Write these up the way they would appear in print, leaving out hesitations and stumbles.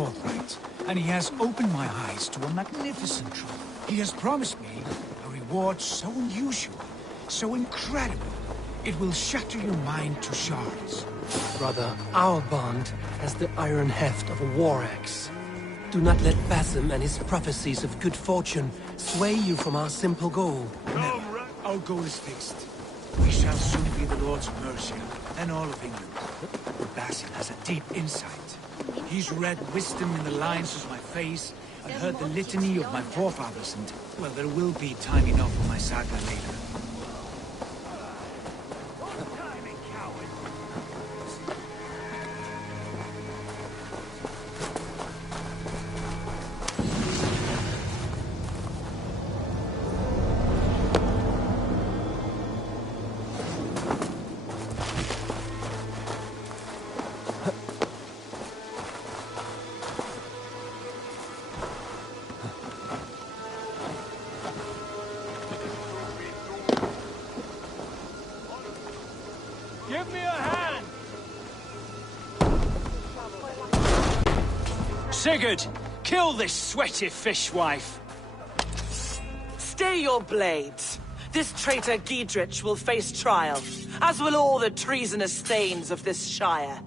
forthright, and he has opened my eyes to a magnificent truth. He has promised me a reward so unusual, so incredible, it will shatter your mind to shards. Brother, our bond has the iron heft of a war axe. Do not let Basim and his prophecies of good fortune sway you from our simple goal. Never. Our goal is fixed. We shall soon be the Lords of Mercia, and all of England. Basim has a deep insight. He's read wisdom in the lines of my face, and heard the litany of my forefathers, and, well, there will be time enough for my saga later. Give me a hand! Sigurd, kill this sweaty fishwife! Stay your blades. This traitor Giedrich will face trial, as will all the treasonous thanes of this shire.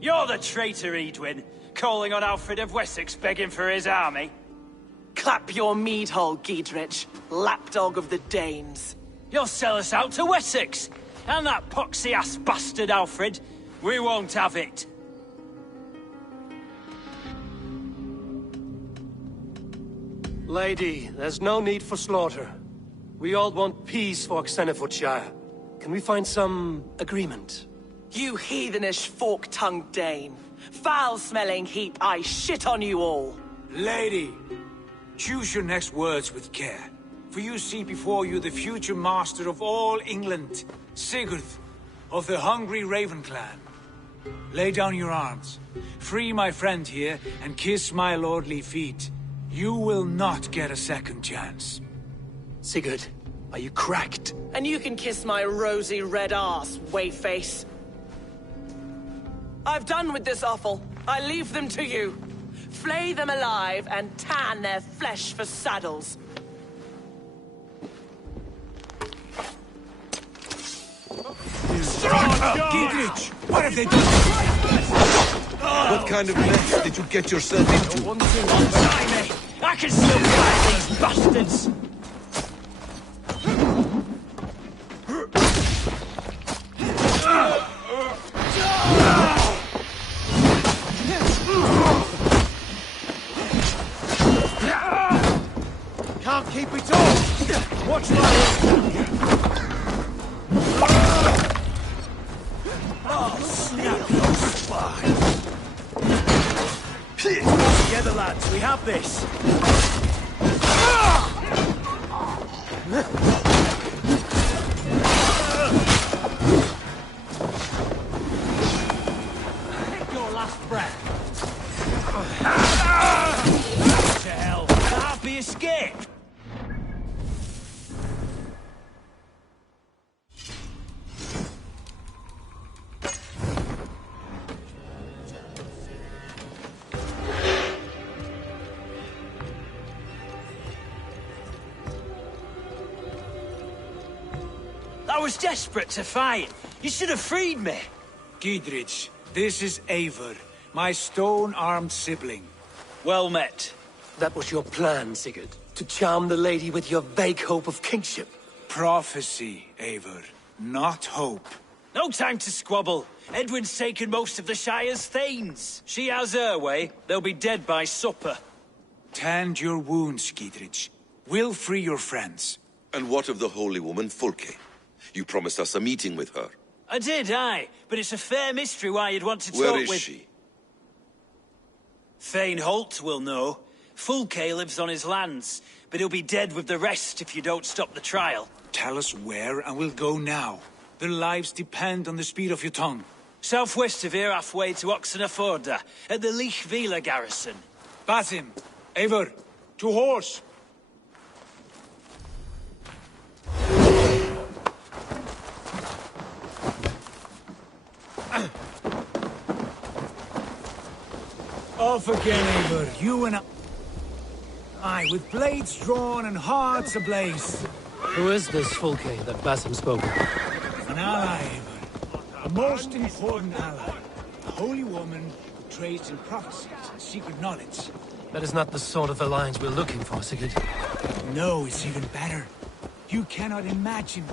You're the traitor, Edwin, calling on Alfred of Wessex begging for his army. Clap your mead hole, Giedrich, lapdog of the Danes. You'll sell us out to Wessex! And that poxy-ass bastard Alfred, we won't have it. Lady, there's no need for slaughter. We all want peace for Xenofordshire. Can we find some agreement? You heathenish fork-tongued Dane. Foul-smelling heap, I shit on you all. Lady, choose your next words with care, for you see before you the future master of all England, Sigurd, of the hungry Raven clan. Lay down your arms, free my friend here, and kiss my lordly feet. You will not get a second chance. Sigurd, are you cracked? And you can kiss my rosy red ass, wayface. I've done with this offal. I leave them to you. Flay them alive and tan their flesh for saddles. Giedrich, what have they done? What kind of mess did you get yourself into? I can still fight these bastards! Can't keep it all! Watch my... Together, lads, we have this. Take your last breath. To hell, a happy escape. I was desperate to fight. You should have freed me. Giedrich, this is Eivor, my stone-armed sibling. Well met. That was your plan, Sigurd. To charm the lady with your vague hope of kingship. Prophecy, Eivor, not hope. No time to squabble. Edwin's taken most of the Shire's thanes. She has her way. They'll be dead by supper. Tend your wounds, Giedrich. We'll free your friends. And what of the holy woman Fulke? You promised us a meeting with her. I did, aye. But it's a fair mystery why you'd want to talk Where with... is she? Thane Holt will know. Fulke lives on his lands, but he'll be dead with the rest if you don't stop the trial. Tell us where, and we'll go now. Their lives depend on the speed of your tongue. Southwest of here, halfway to Oxenaforda, at the Lichvila garrison. Basim, Eivor, to horse! Off again, Eivor. You and I. Aye, with blades drawn and hearts ablaze. Who is this Fulke that Basim spoke of? An ally, Eivor. A most important ally. A holy woman who trades in prophecies and secret knowledge. That is not the sort of alliance we're looking for, Sigurd. No, it's even better. You cannot imagine.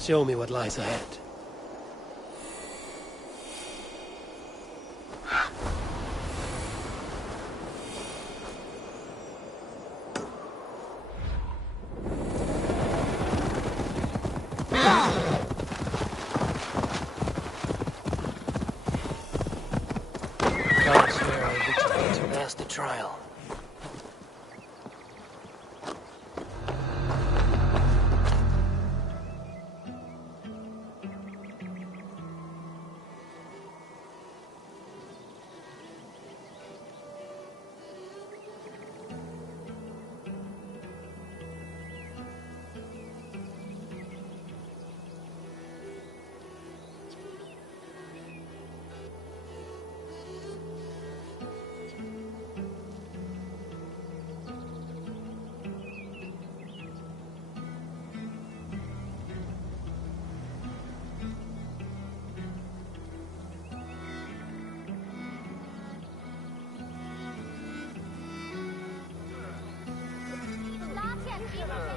Show me what lies ahead. Gods here are vigilant to last the trial.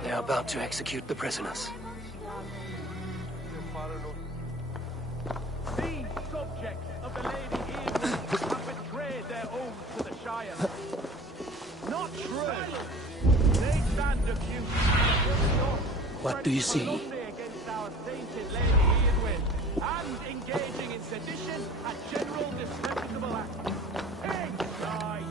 They are about to execute the prisoners. These subjects of the Lady Evelyn have betrayed their oath to the Shire. Not true. They stand accused. What do you see? Against our sainted Lady Evelyn and engaging in sedition and general disreputable acts. Exile!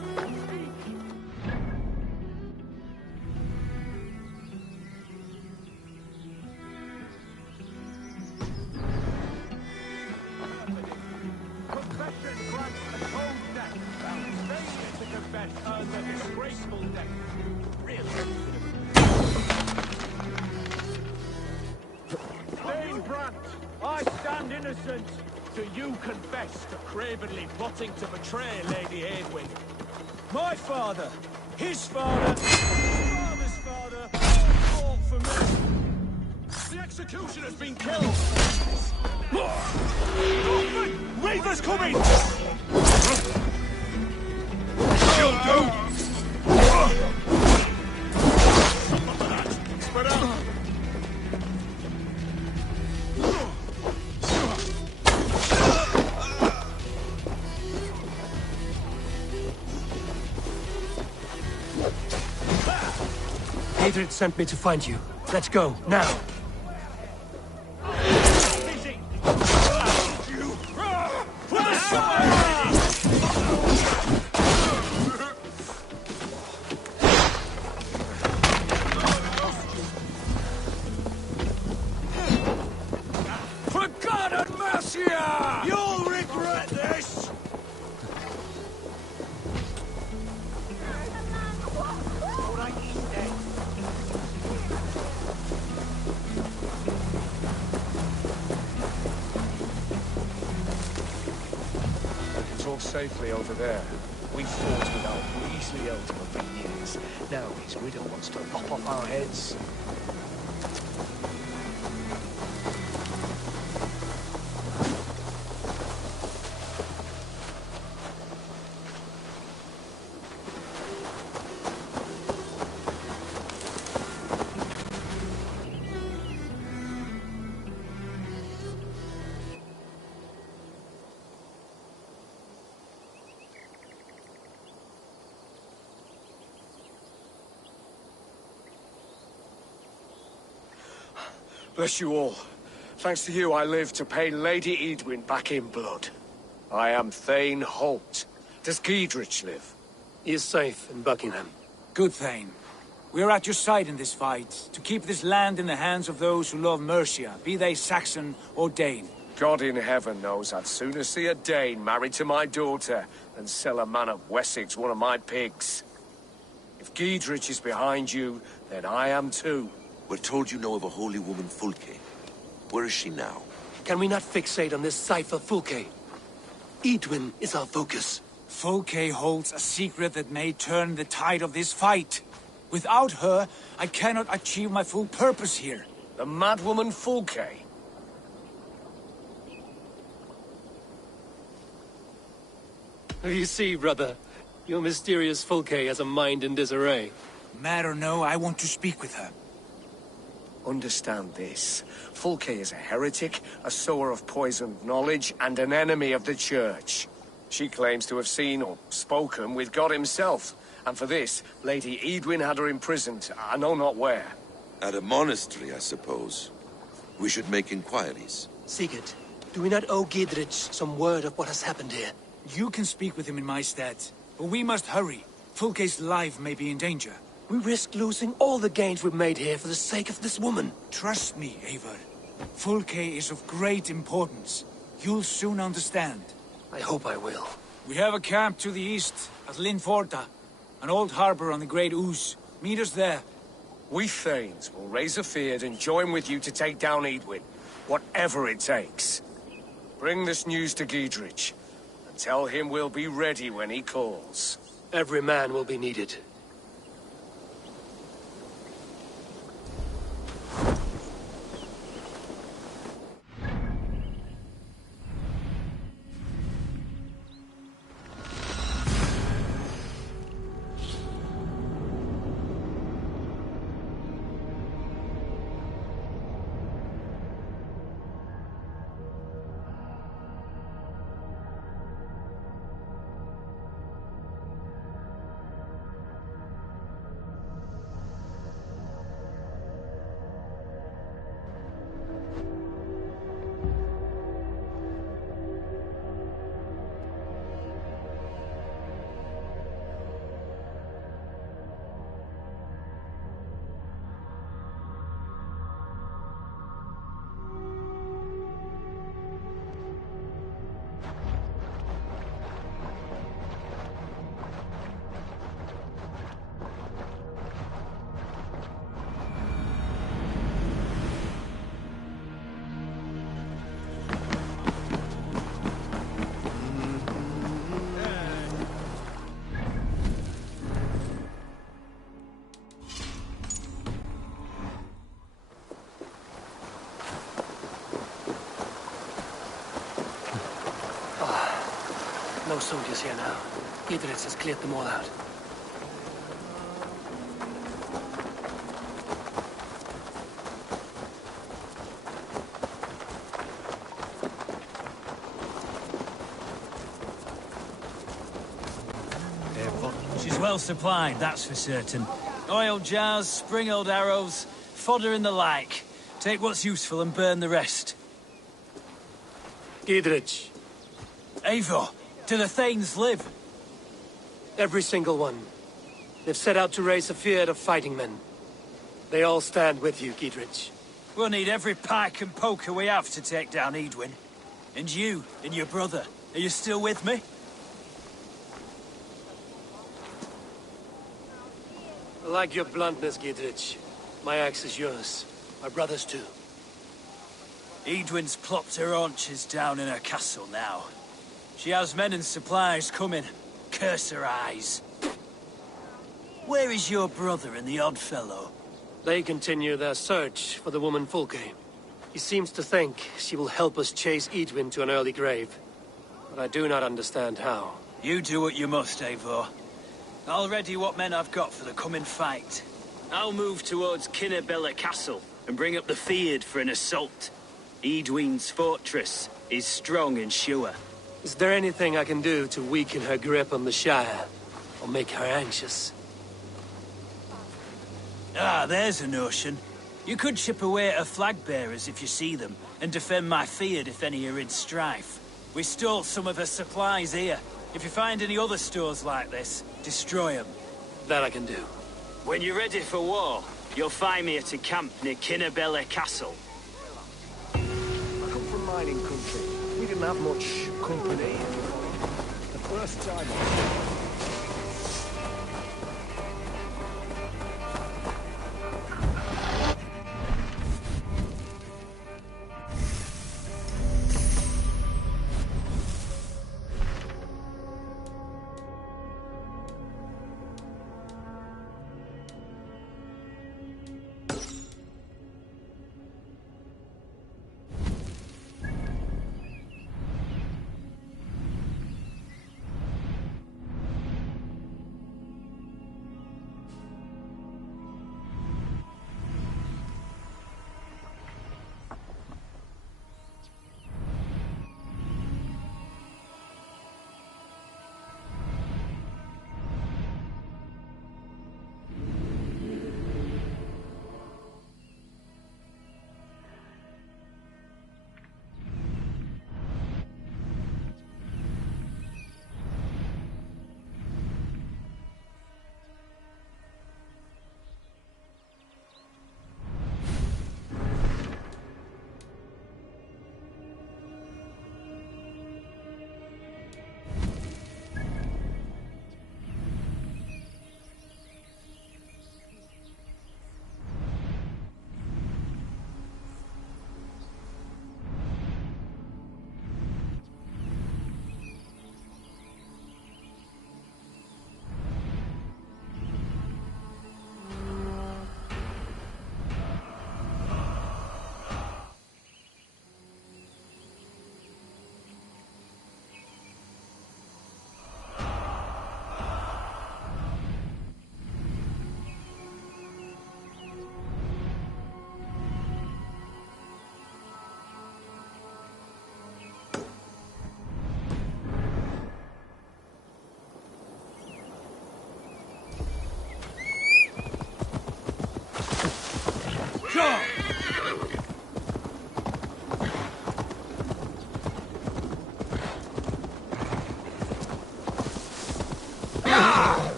I stand innocent. Do you confess to cravenly plotting to betray Lady Eadwig? My father, his father, his father's father, all fought for me. The executioner's been killed. Reaver's coming! You'll do! Spread out! Hadrid sent me to find you. Let's go, now! For God and mercy! You'll regret this! Talk safely over there. We fought with our measly elder for years. Now his widow wants to lop off our heads. Bless you all. Thanks to you, I live to pay Lady Edwin back in blood. I am Thane Holt. Does Giedrich live? He is safe in Buckingham. Good Thane. We are at your side in this fight, to keep this land in the hands of those who love Mercia, be they Saxon or Dane. God in heaven knows I'd sooner see a Dane married to my daughter than sell a man of Wessex one of my pigs. If Giedrich is behind you, then I am too. We're told you know of a holy woman, Fulke. Where is she now? Can we not fixate on this cipher, Fulke? Edwin is our focus. Fulke holds a secret that may turn the tide of this fight. Without her, I cannot achieve my full purpose here. The madwoman Fulke? You see, brother, your mysterious Fulke has a mind in disarray. Mad or no, I want to speak with her. Understand this. Fulke is a heretic, a sower of poisoned knowledge, and an enemy of the Church. She claims to have seen or spoken with God himself. And for this, Lady Edwin had her imprisoned, I know not where. At a monastery, I suppose. We should make inquiries. Sigurd, do we not owe Giedrich some word of what has happened here? You can speak with him in my stead, but we must hurry. Fulke's life may be in danger. We risk losing all the gains we've made here for the sake of this woman. Trust me, Eivor. Fulke is of great importance. You'll soon understand. I hope I will. We have a camp to the east, at Linforta. An old harbor on the Great Ouse. Meet us there. We Thanes will raise a feard and join with you to take down Edwin, whatever it takes. Bring this news to Giedrich, and tell him we'll be ready when he calls. Every man will be needed. No soldiers here now. Giedrich has cleared them all out. She's well supplied, that's for certain. Oil jars, spring-old arrows, fodder and the like. Take what's useful and burn the rest. Giedrich. Eivor, do the Thanes live? Every single one. They've set out to raise a fear of fighting men. They all stand with you, Giedrich. We'll need every pike and poker we have to take down Edwin. And you, and your brother, are you still with me? I like your bluntness, Giedrich. My axe is yours. My brother's too. Edwin's plopped her haunches down in her castle now. She has men and supplies coming. Curse her eyes. Where is your brother and the odd fellow? They continue their search for the woman Fulke. He seems to think she will help us chase Edwin to an early grave. But I do not understand how. You do what you must, Eivor. I'll ready what men I've got for the coming fight. I'll move towards Kinnabella Castle and bring up the feared for an assault. Edwin's fortress is strong and sure. Is there anything I can do to weaken her grip on the Shire? Or make her anxious? Ah, there's a notion. You could chip away at flag bearers if you see them, and defend my field if any are in strife. We stole some of her supplies here. If you find any other stores like this, destroy them. That I can do. When you're ready for war, you'll find me at a camp near Kinnebella Castle. I come from mining country. We didn't have much company. The first time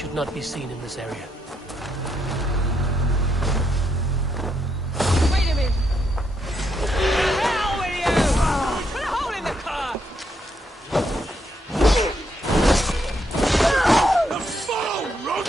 should not be seen in this area. Wait a minute! Hell with you! Put a hole in the car! The fool, Runt!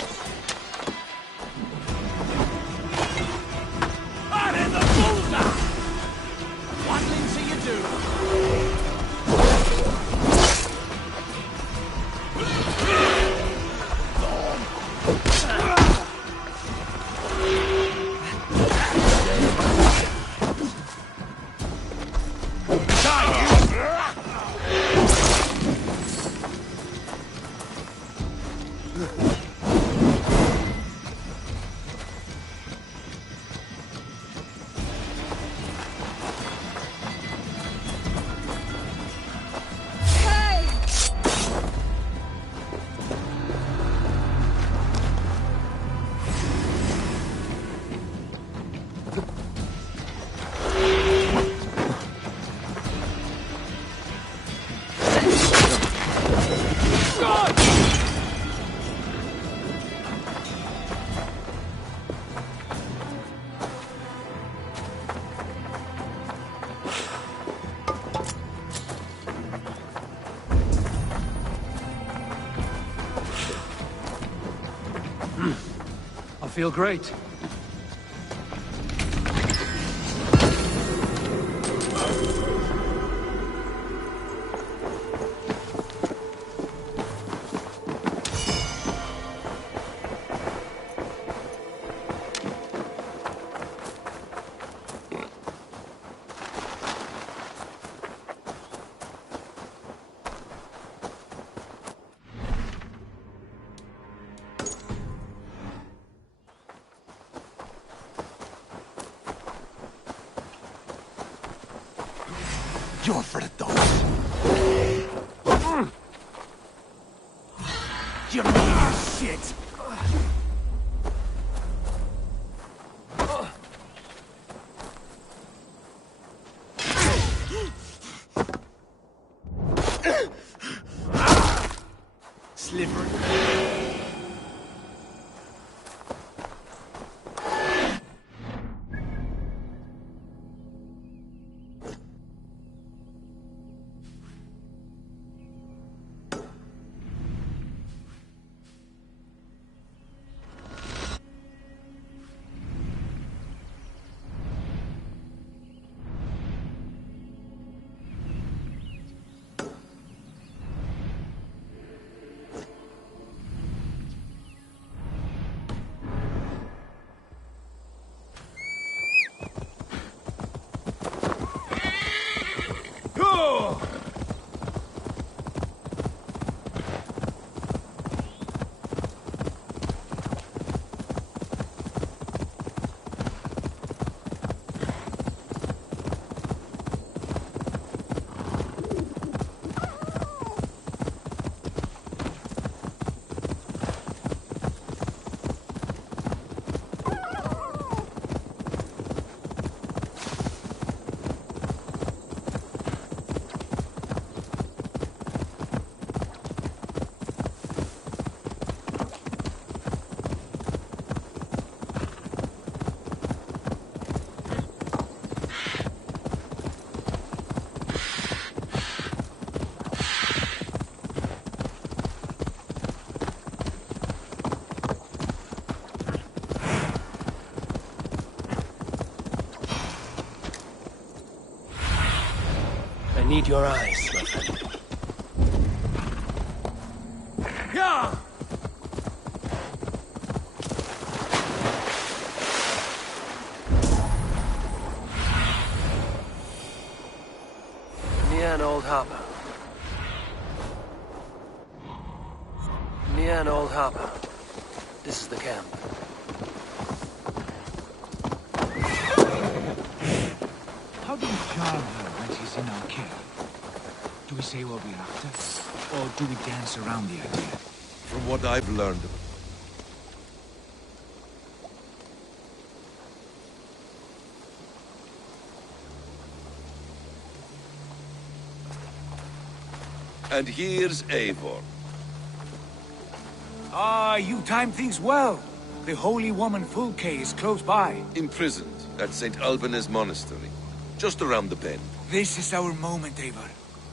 I feel great. You're for the dogs. You mean shit. Slippery. I need your eyes, my friend. Yeah! Near an old harbor. Near an old harbor. This is the camp. How do we charm her when she's in our care? Do we say what we're after? Or do we dance around the idea? From what I've learned, and here's Eivor. Ah, you time things well. The holy woman Fulke is close by. Imprisoned at St. Alban's Monastery, just around the bend. This is our moment, Eivor.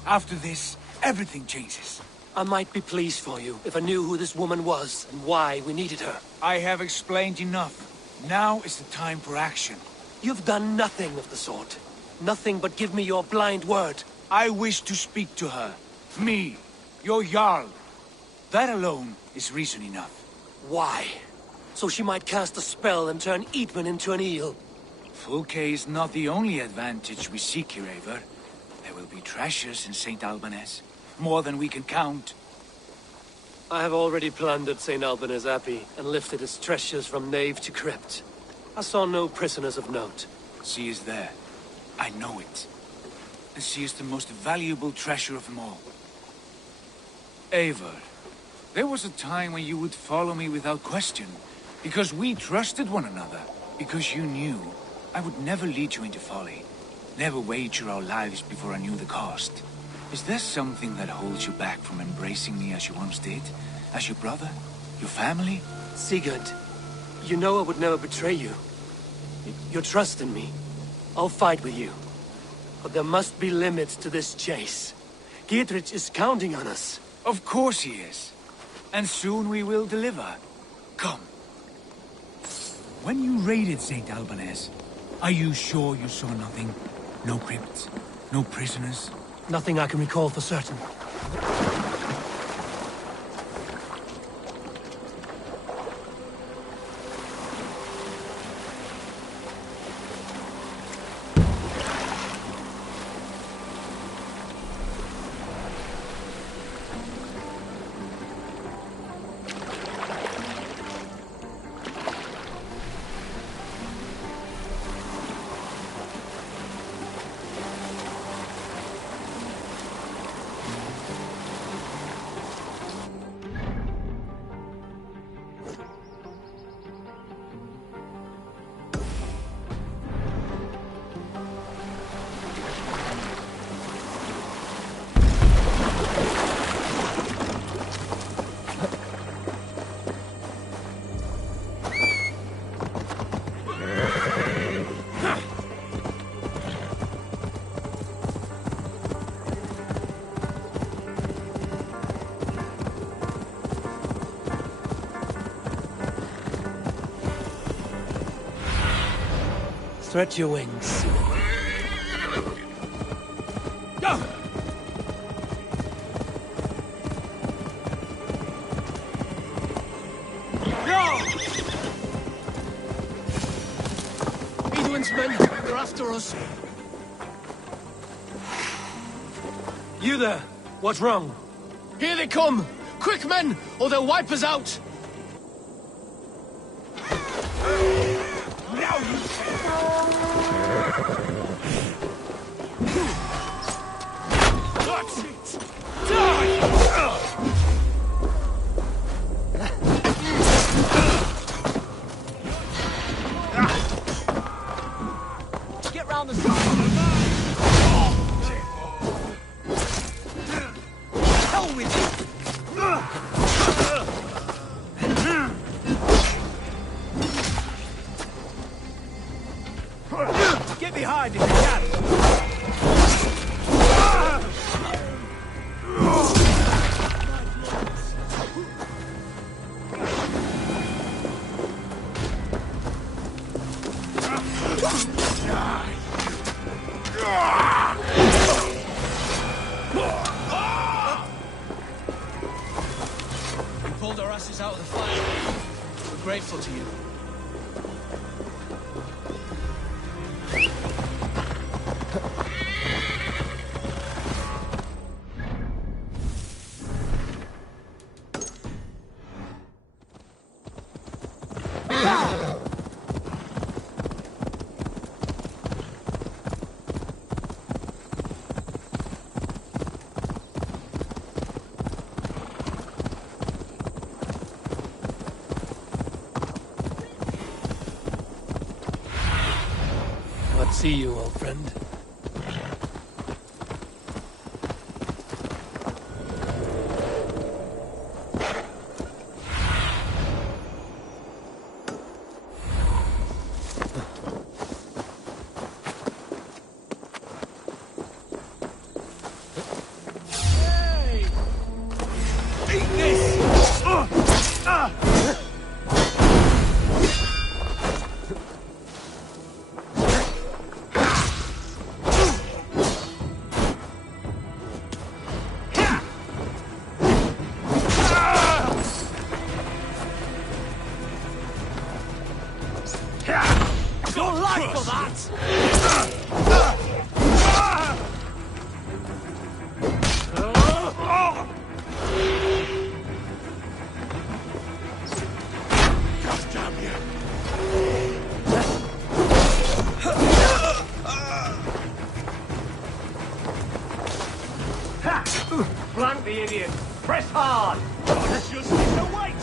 After this, everything changes. I might be pleased for you if I knew who this woman was and why we needed her. I have explained enough. Now is the time for action. You've done nothing of the sort. Nothing but give me your blind word. I wish to speak to her. Me, your Jarl. That alone is reason enough. Why? So she might cast a spell and turn Eadman into an eel. Fulke is not the only advantage we seek here, Eivor. There will be treasures in St. Albanese. More than we can count. I have already plundered St. Albanese Abbey and lifted its treasures from nave to crypt. I saw no prisoners of note. She is there. I know it. And she is the most valuable treasure of them all. Eivor, there was a time when you would follow me without question. Because we trusted one another. Because you knew I would never lead you into folly. Never wager our lives before I knew the cost. Is there something that holds you back from embracing me as you once did? As your brother? Your family? Sigurd, you know I would never betray you. Your trust in me. I'll fight with you. But there must be limits to this chase. Dietrich is counting on us. Of course he is. And soon we will deliver. Come. When you raided St. Albanese, are you sure you saw nothing? No crypts? No prisoners? Nothing I can recall for certain. Stretch your wings. Edwin's men, they're after us. You there! What's wrong? Here they come! Quick, men, or they'll wipe us out! Get round the side! Hell with you! Get behind if you can! You pulled our asses out of the fire. We're grateful to you. Let's see you, old friend. Flank the idiot! Press hard! Just need to wait!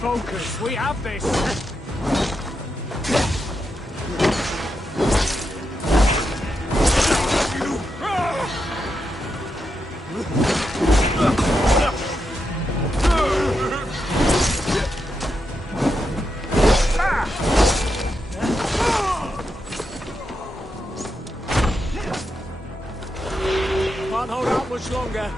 Focus, we have this! Can't hold out much longer.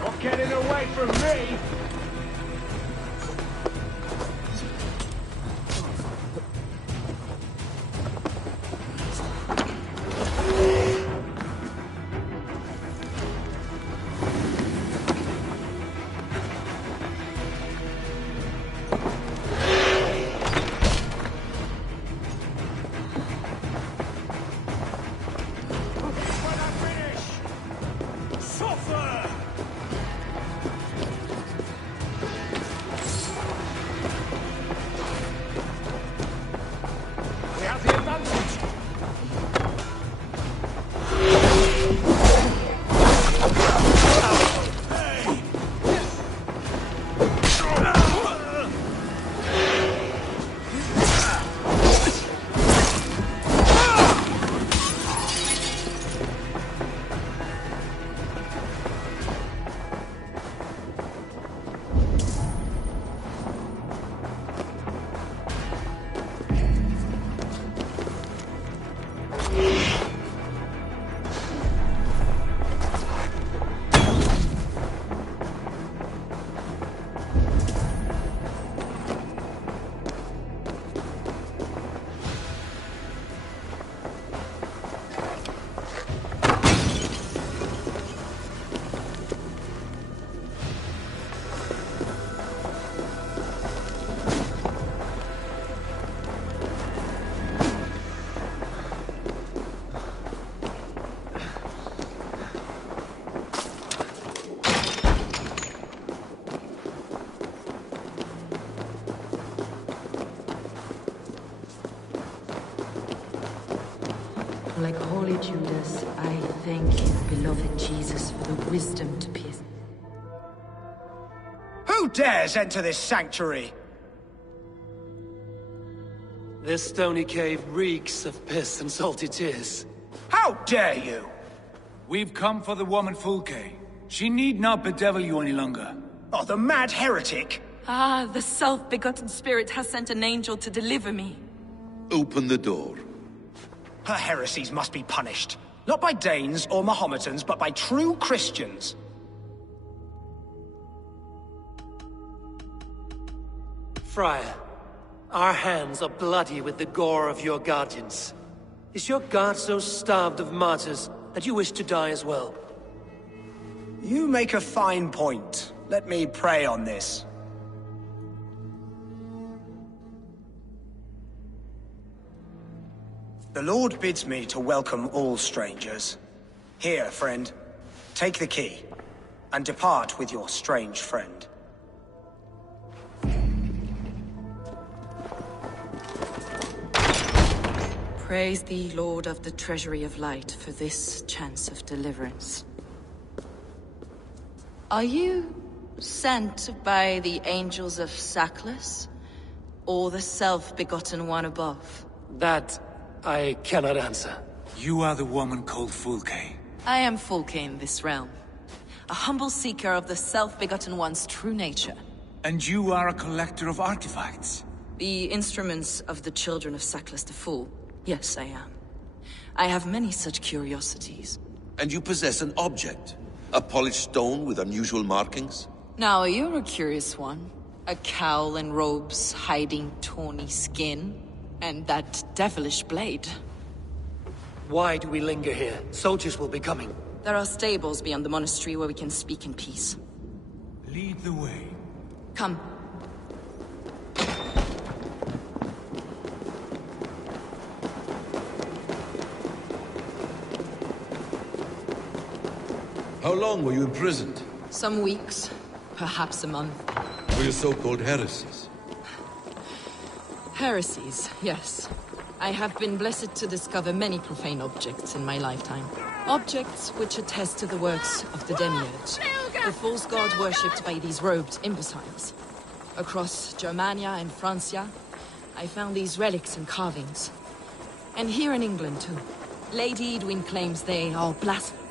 Not getting away from me! Like holy Judas, I thank you, beloved Jesus, for the wisdom to pierce. Who dares enter this sanctuary? This stony cave reeks of piss and salty tears. How dare you? We've come for the woman Fulke. She need not bedevil you any longer. Oh, the mad heretic! Ah, the self-begotten spirit has sent an angel to deliver me. Open the door. Her heresies must be punished. Not by Danes or Mahometans, but by true Christians. Friar, our hands are bloody with the gore of your guardians. Is your God so starved of martyrs that you wish to die as well? You make a fine point. Let me pray on this. The Lord bids me to welcome all strangers. Here, friend, take the key, and depart with your strange friend. Praise thee, Lord of the Treasury of Light, for this chance of deliverance. Are you sent by the angels of Saklas, or the self-begotten one above? That I cannot answer. You are the woman called Fulke. I am Fulke in this realm, a humble seeker of the self-begotten one's true nature. And you are a collector of artifacts. The instruments of the children of Saklas the Fool. Yes, I am. I have many such curiosities. And you possess an object? A polished stone with unusual markings? Now, you're a curious one. A cowl and robes hiding tawny skin. And that devilish blade. Why do we linger here? Soldiers will be coming. There are stables beyond the monastery where we can speak in peace. Lead the way. Come. How long were you imprisoned? Some weeks, perhaps a month. For your so-called heresies? Heresies, yes. I have been blessed to discover many profane objects in my lifetime. Objects which attest to the works of the Demiurge, the false god worshipped by these robed imbeciles. Across Germania and Francia, I found these relics and carvings. And here in England, too. Lady Edwin claims they are blasphemous.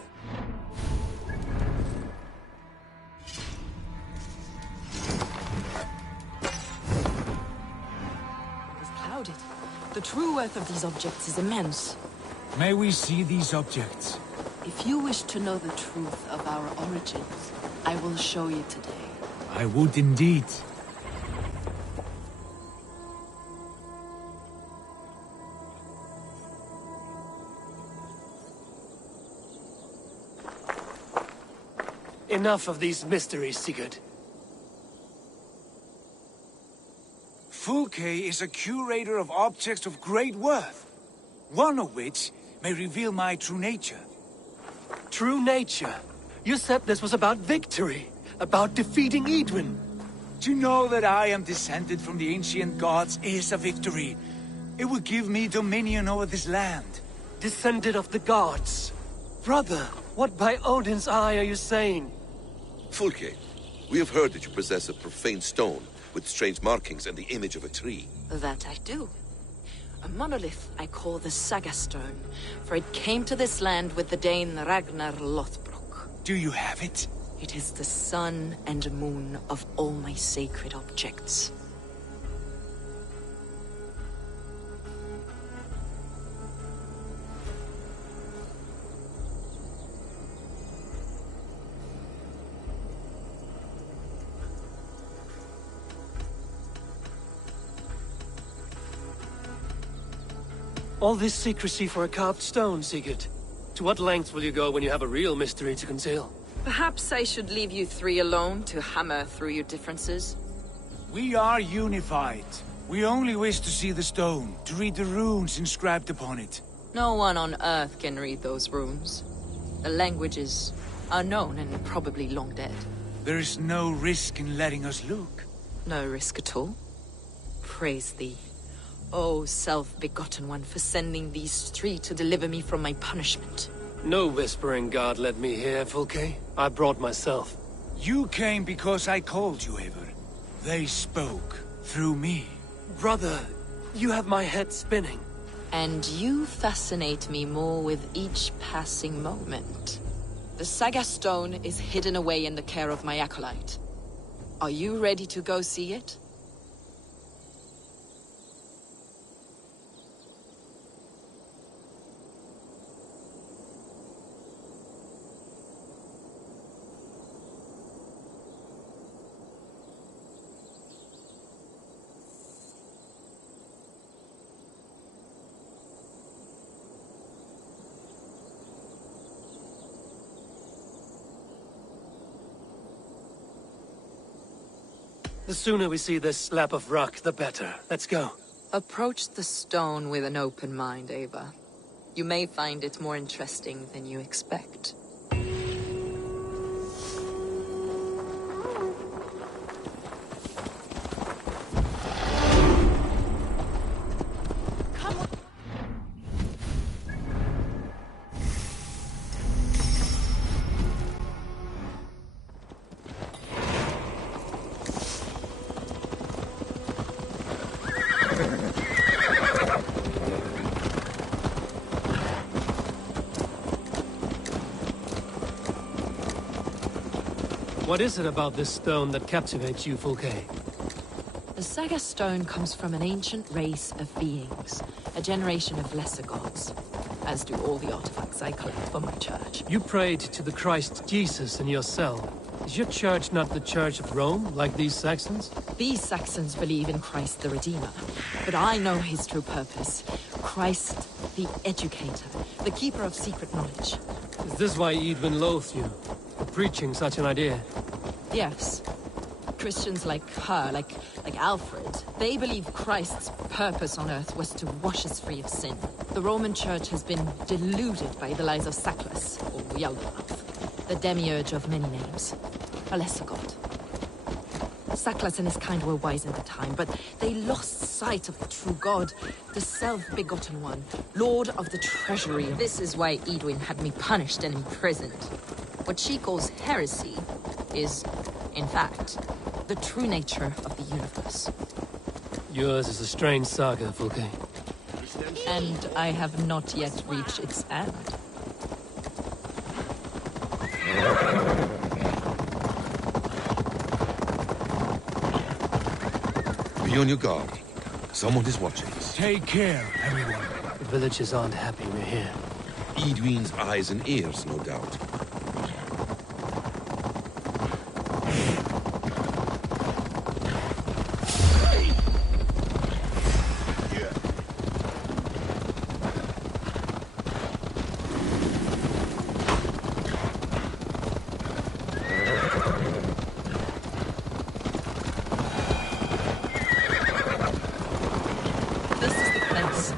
Clouded. The true worth of these objects is immense. May we see these objects? If you wish to know the truth of our origins, I will show you today. I would indeed. Enough of these mysteries, Sigurd. Fulke is a curator of objects of great worth, one of which may reveal my true nature. True nature? You said this was about victory, about defeating Edwin. To know that I am descended from the ancient gods is a victory. It would give me dominion over this land. Descended of the gods. Brother, what by Odin's eye are you saying? Fulke, we have heard that you possess a profane stone with strange markings and the image of a tree. That I do. A monolith I call the Saga Stone, for it came to this land with the Dane Ragnar Lothbrok. Do you have it? It is the sun and moon of all my sacred objects. All this secrecy for a carved stone, Sigurd. To what lengths will you go when you have a real mystery to conceal? Perhaps I should leave you three alone to hammer through your differences. We are unified. We only wish to see the stone, to read the runes inscribed upon it. No one on Earth can read those runes. The languages are known and probably long dead. There is no risk in letting us look. No risk at all. Praise thee, O self-begotten one, for sending these three to deliver me from my punishment. No whispering god led me here, Fulke. I brought myself. You came because I called you, Eivor. They spoke through me. Brother, you have my head spinning. And you fascinate me more with each passing moment. The Saga Stone is hidden away in the care of my acolyte. Are you ready to go see it? The sooner we see this slab of rock, the better. Let's go. Approach the stone with an open mind, Ava. You may find it more interesting than you expect. What is it about this stone that captivates you, Fulke? The Saga Stone comes from an ancient race of beings, a generation of lesser gods, as do all the artifacts I collect for my church. You prayed to the Christ Jesus in your cell. Is your church not the Church of Rome, like these Saxons? These Saxons believe in Christ the Redeemer, but I know his true purpose. Christ the Educator, the keeper of secret knowledge. Is this why Edwin loathed you, for preaching such an idea? Yes. Christians like her, like Alfred, they believe Christ's purpose on earth was to wash us free of sin. The Roman Church has been deluded by the lies of Sackless, or Yaldabaoth. The demiurge of many names. A lesser god. Saklas and his kind were wise in the time, but they lost sight of the true god, the self-begotten one, lord of the treasury. This is why Edwin had me punished and imprisoned. What she calls heresy is, in fact, the true nature of the universe. Yours is a strange saga, Fulke. And I have not yet reached its end. Be on your guard. Someone is watching us. Take care, everyone. The villagers aren't happy we're here. Edwin's eyes and ears, no doubt.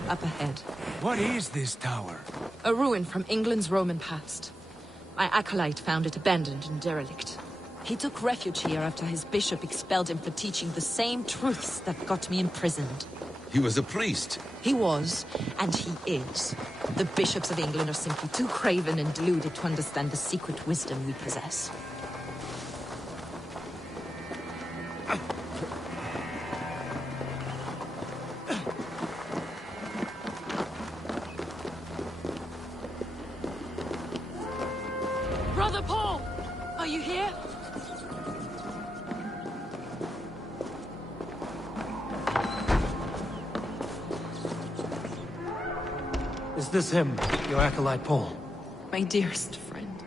Up ahead. What is this tower? A ruin from England's Roman past. My acolyte found it abandoned and derelict. He took refuge here after his bishop expelled him for teaching the same truths that got me imprisoned. He was a priest. He was, and he is. The bishops of England are simply too craven and deluded to understand the secret wisdom we possess. Brother Paul! Are you here? Is this him, your acolyte Paul? My dearest friend.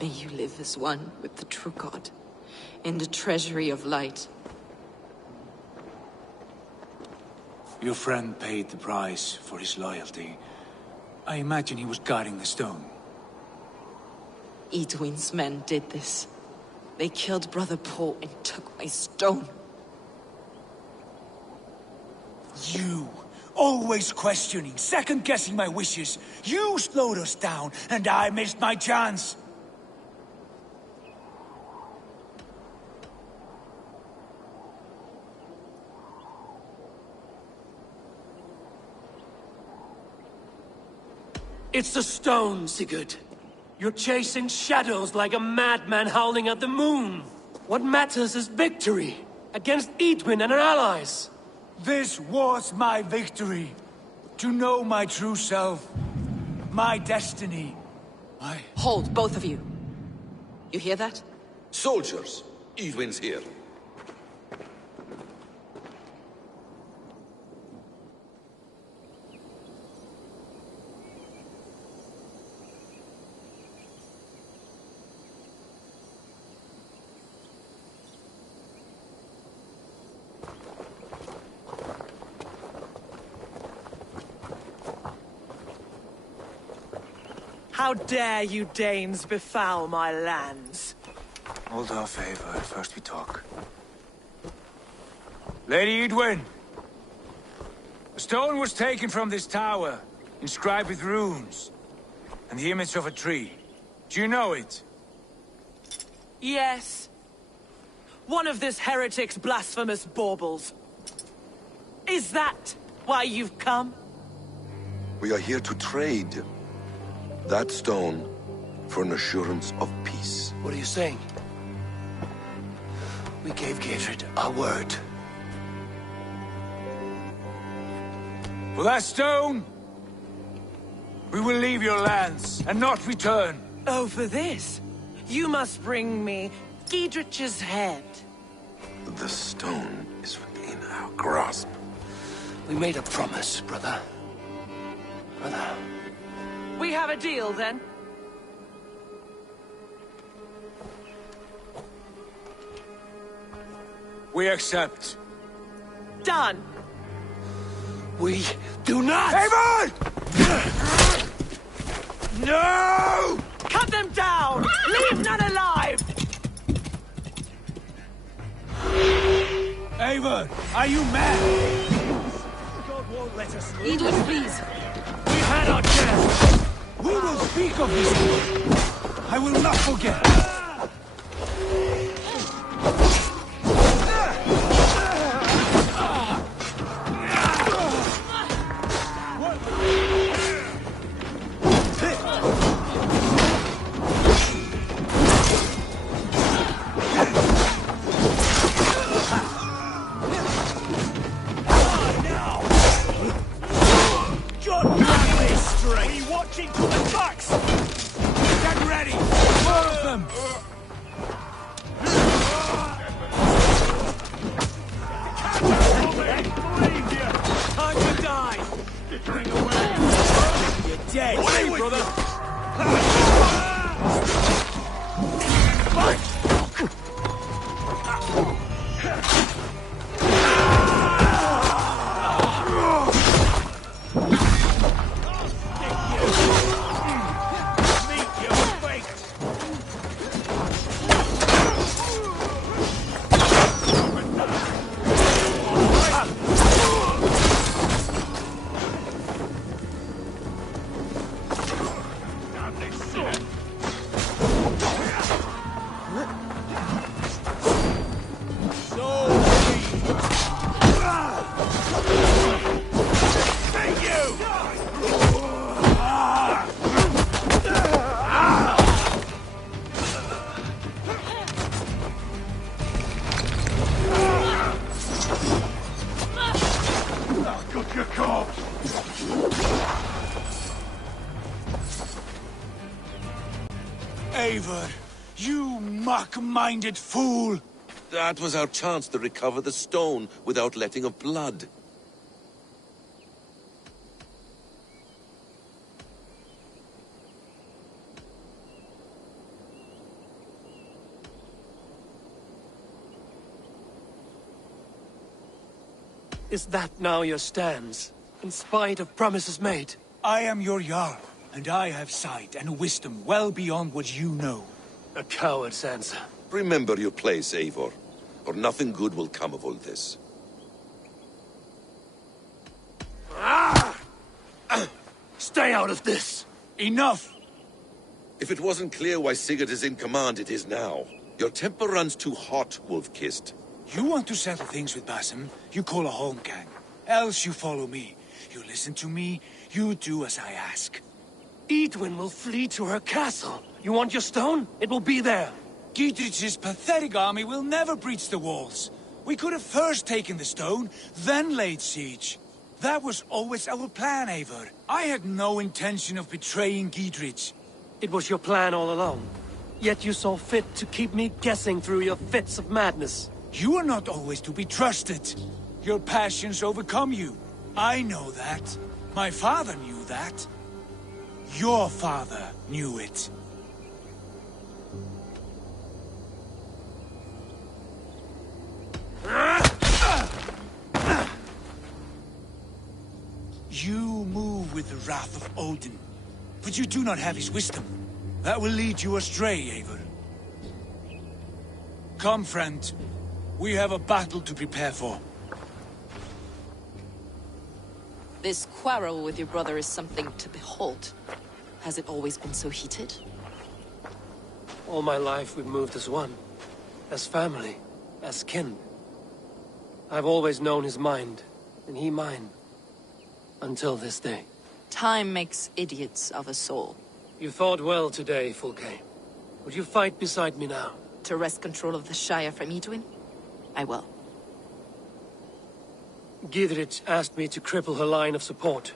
May you live as one with the true God, in the treasury of light. Your friend paid the price for his loyalty. I imagine he was guarding the stone. Edwin's men did this. They killed Brother Paul and took my stone. You! Always questioning, second-guessing my wishes. You slowed us down, and I missed my chance. It's the stone, Sigurd. You're chasing shadows like a madman howling at the moon. What matters is victory against Edwin and her allies. This was my victory. To know my true self. My destiny. Hold, both of you. You hear that? Soldiers, Edwin's here. How dare you Danes befoul my lands? Hold our favor, first we talk. Lady Edwin! A stone was taken from this tower, inscribed with runes, and the image of a tree. Do you know it? Yes. One of this heretic's blasphemous baubles. Is that why you've come? We are here to trade that stone for an assurance of peace. What are you saying? We gave Gatred our word. For that stone, we will leave your lands and not return. Oh, for this, you must bring me Giedrich's head. The stone is within our grasp. We made a promise, brother. Brother. We have a deal, then? We accept. Done. We do not! Haven! No! Cut them down! Leave none alive! Eivor, are you mad? God won't let us live. Edwin, please. We had our chance. We will speak of this. I will not forget. Watching to the backs! Get ready! More of them! Believe you! Time to die! Bring away! You're dead! Away, brother! Eivor, you muck-minded fool! That was our chance to recover the stone without letting of blood. Is that now your stance? In spite of promises made? I am your Jarl, and I have sight and wisdom well beyond what you know. A coward's answer. Remember your place, Eivor, or nothing good will come of all this. Stay out of this! Enough! If it wasn't clear why Sigurd is in command, it is now. Your temper runs too hot, Wolf-Kissed. You want to settle things with Basim, you call a holmgang. Else you follow me. You listen to me, you do as I ask. Edwin will flee to her castle. You want your stone? It will be there. Dietrich's pathetic army will never breach the walls. We could have first taken the stone, then laid siege. That was always our plan, Eivor. I had no intention of betraying Dietrich. It was your plan all along. Yet you saw fit to keep me guessing through your fits of madness. You are not always to be trusted. Your passions overcome you. I know that. My father knew that. Your father knew it. You move with the wrath of Odin, but you do not have his wisdom. That will lead you astray, Eivor. Come, friend. We have a battle to prepare for. This quarrel with your brother is something to behold. Has it always been so heated? All my life we've moved as one. As family. As kin. I've always known his mind, and he mine. Until this day. Time makes idiots of us all. You fought well today, Fulke. Would you fight beside me now? To wrest control of the Shire from Edwin? I will. Gidrit asked me to cripple her line of support.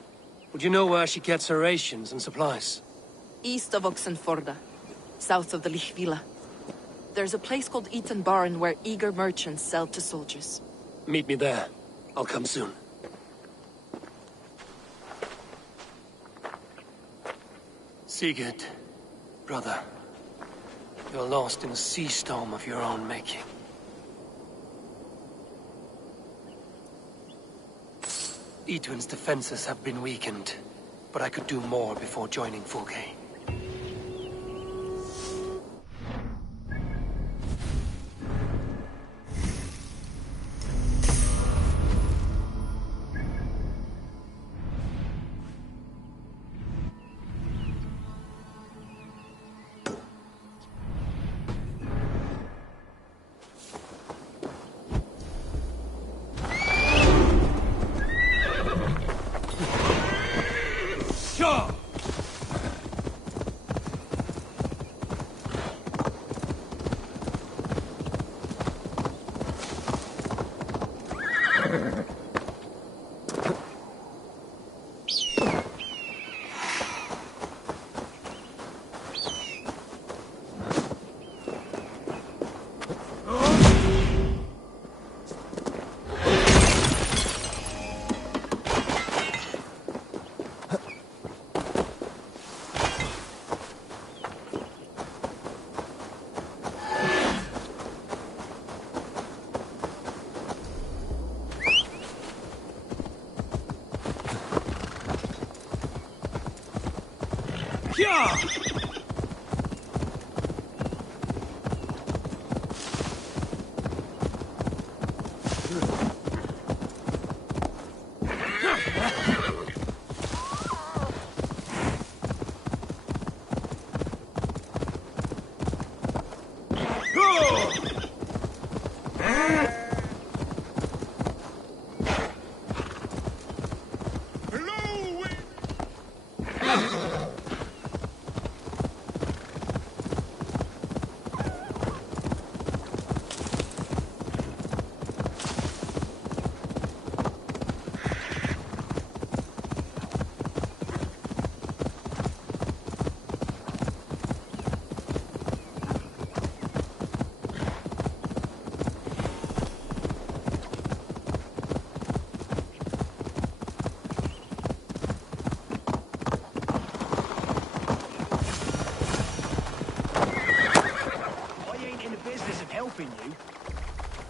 Would you know where she gets her rations and supplies? East of Oxenforda, south of the Lichvila. There's a place called Eaton Barn where eager merchants sell to soldiers. Meet me there. I'll come soon. Sigurd, brother, you're lost in a sea storm of your own making. Edwin's defenses have been weakened, but I could do more before joining Fulke.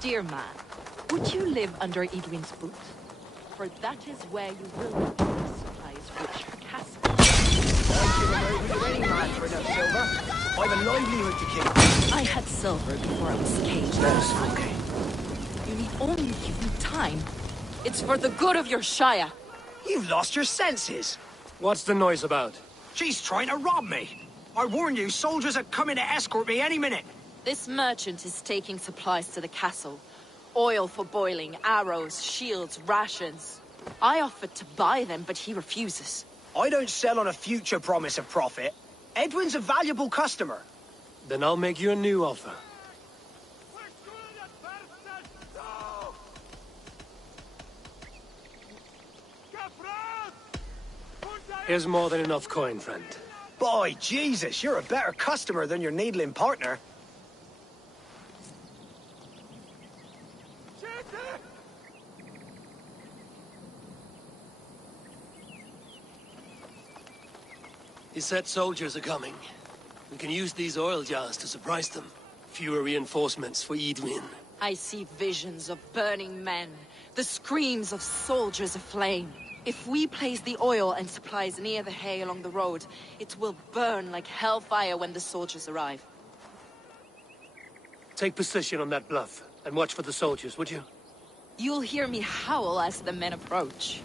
Dear man, would you live under Edwin's boot? For that is where you will find the supplies which her castle. I'd give a move with any man for enough silver. I've a livelihood to keep. I had silver before I was caged. Let us, Fulke. You need only give me time. It's for the good of your Shire. You've lost your senses. What's the noise about? She's trying to rob me. I warned you, soldiers are coming to escort me any minute. This merchant is taking supplies to the castle. Oil for boiling, arrows, shields, rations. I offered to buy them, but he refuses. I don't sell on a future promise of profit. Edwin's a valuable customer. Then I'll make you a new offer. Here's more than enough coin, friend. By Jesus, you're a better customer than your needling partner. He said soldiers are coming. We can use these oil jars to surprise them. Fewer reinforcements for Edwin. I see visions of burning men, the screams of soldiers aflame. If we place the oil and supplies near the hay along the road, it will burn like hellfire when the soldiers arrive. Take position on that bluff, and watch for the soldiers, would you? You'll hear me howl as the men approach.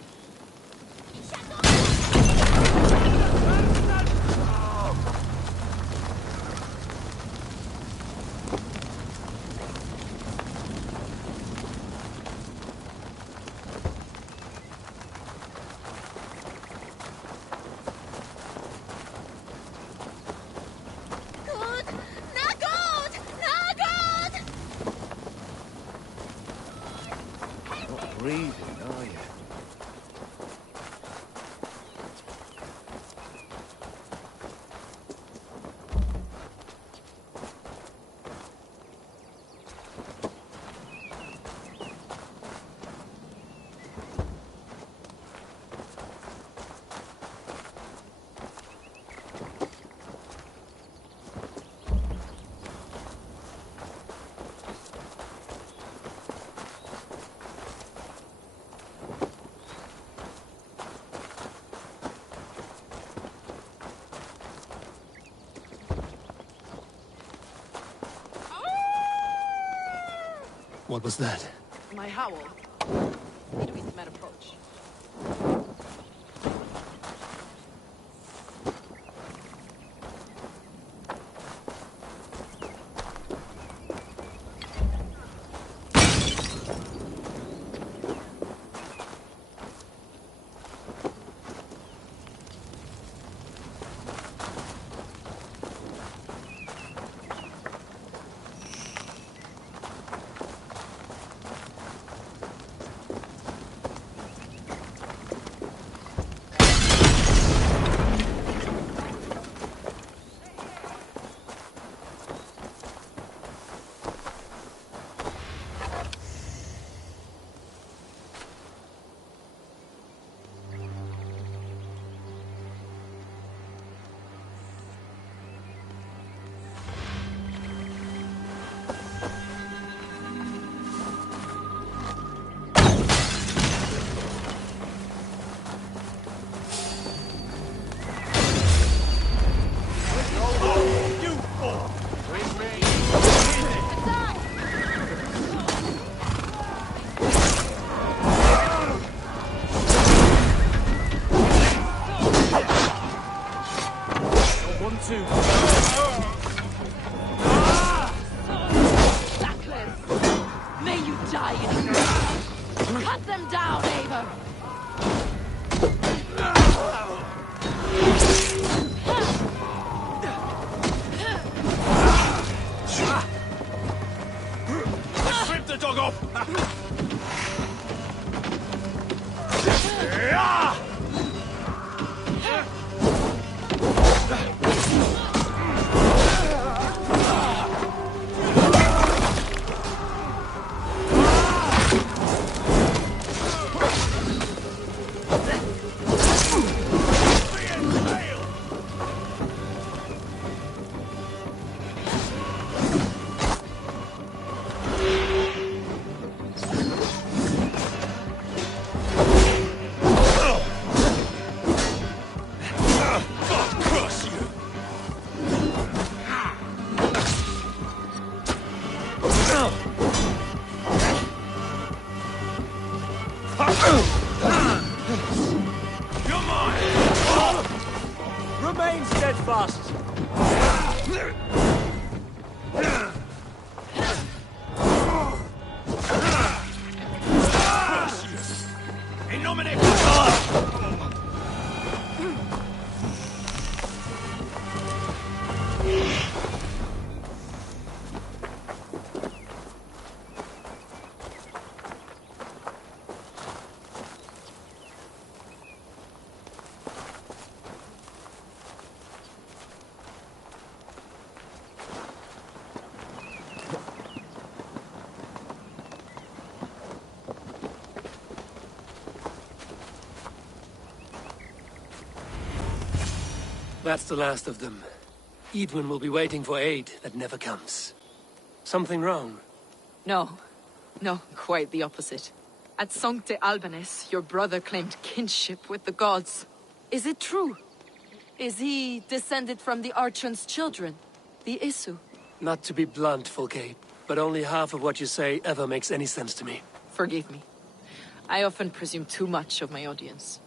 Breathing, are you? What was that? My howl. Edwin's men approach. Sackless! May you die in ignorance! Cut them down, Eivor! Strip the dog off! Remain steadfast. In nomine That's the last of them. Edwin will be waiting for aid that never comes. Something wrong? No. No, quite the opposite. At Sancte Albanus, your brother claimed kinship with the gods. Is it true? Is he descended from the Archon's children, the Isu? Not to be blunt, Fulke, but only half of what you say ever makes any sense to me. Forgive me. I often presume too much of my audience.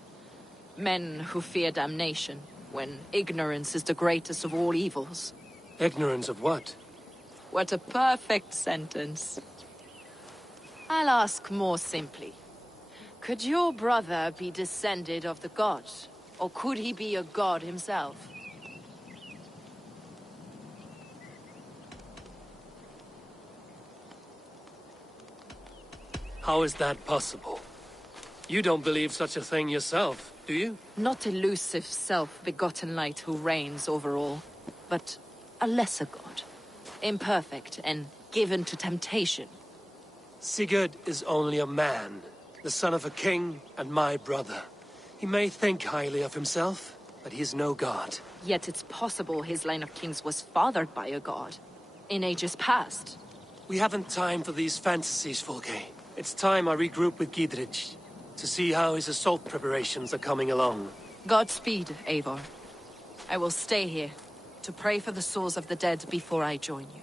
Men who fear damnation, when ignorance is the greatest of all evils. Ignorance of what? What a perfect sentence. I'll ask more simply. Could your brother be descended of the gods? Or could he be a god himself? How is that possible? You don't believe such a thing yourself, do you? Not elusive self-begotten light who reigns over all, but a lesser god. Imperfect and given to temptation. Sigurd is only a man, the son of a king and my brother. He may think highly of himself, but he is no god. Yet it's possible his line of kings was fathered by a god, in ages past. We haven't time for these fantasies, Fulke. It's time I regroup with Gidrich, to see how his assault preparations are coming along. Godspeed, Eivor. I will stay here, to pray for the souls of the dead before I join you.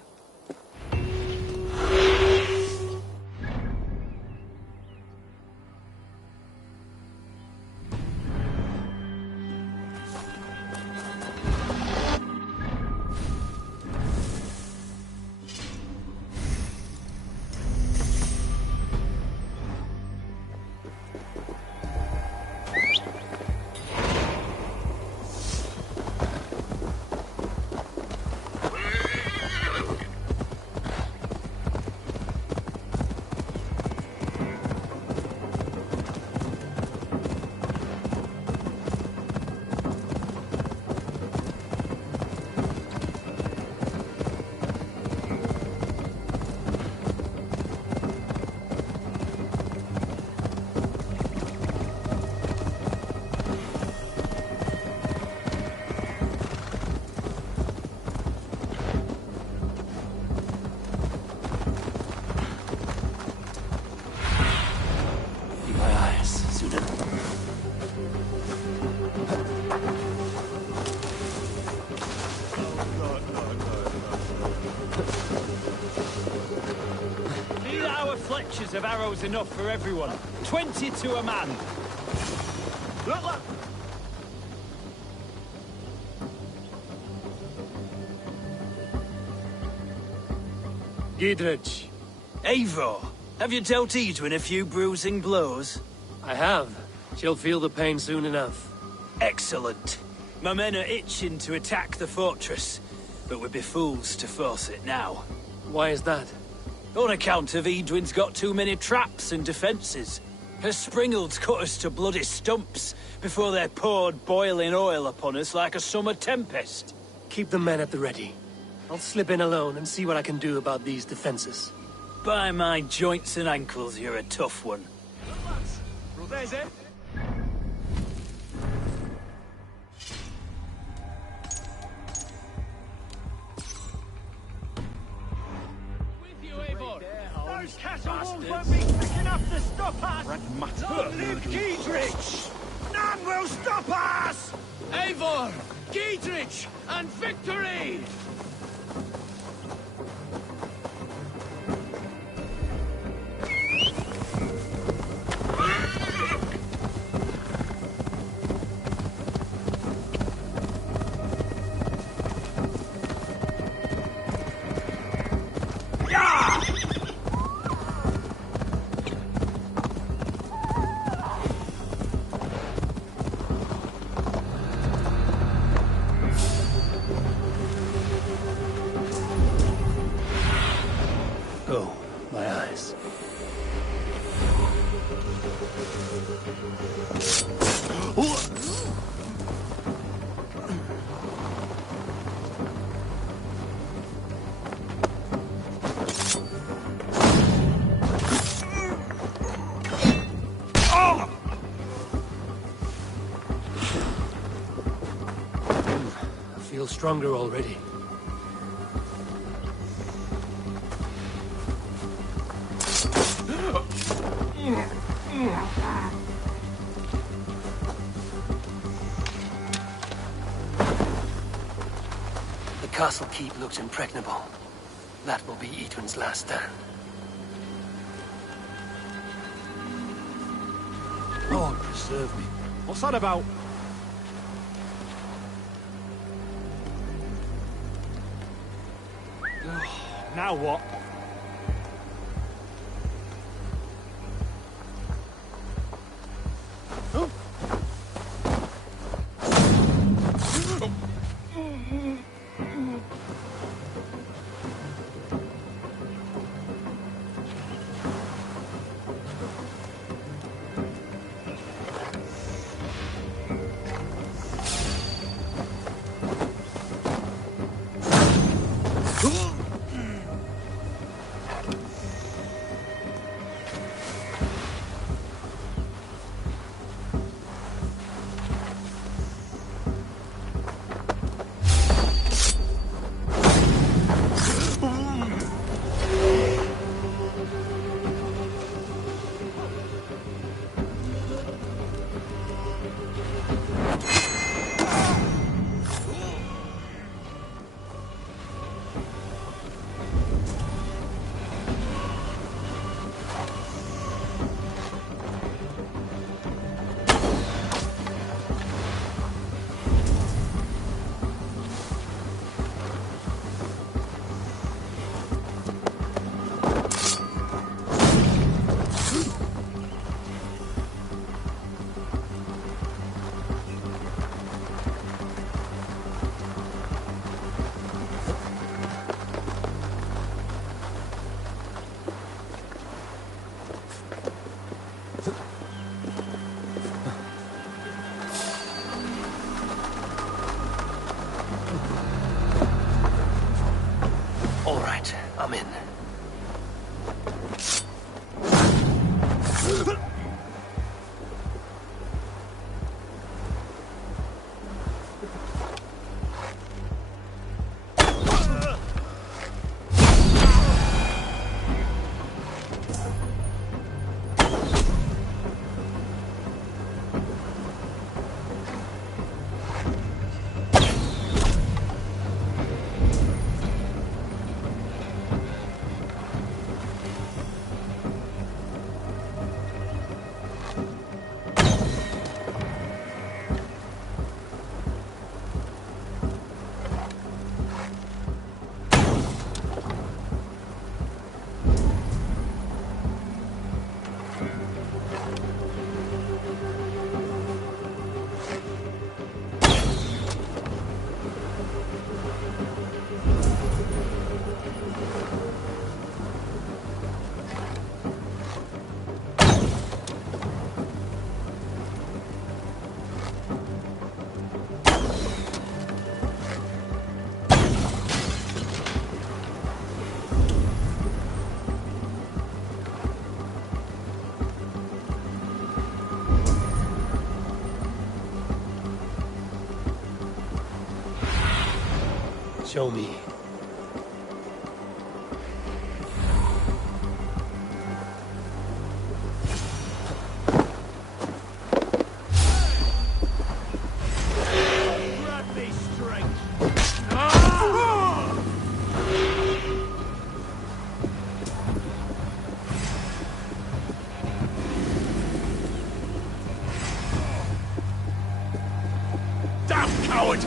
Of arrows enough for everyone. 20 to a man. Look, look. Gidrich. Eivor, have you dealt Edwin a few bruising blows? I have. She'll feel the pain soon enough. Excellent. My men are itching to attack the fortress, but we'd be fools to force it now. Why is that? On account of Edwin's got too many traps and defences. Her springalds cut us to bloody stumps before they poured boiling oil upon us like a summer tempest. Keep the men at the ready. I'll slip in alone and see what I can do about these defenses. By my joints and ankles, you're a tough one. There's it. Those castle walls won't be thick enough to stop us! Long live Giedrich! None will stop us! Eivor! Gidrich! And victory! Oh, my eyes. I feel stronger already. The castle keep looks impregnable. That will be Edwin's last stand. Lord, preserve me. What's that about? Now what? All right, I'm in. Show me. Grab me straight. Damn coward!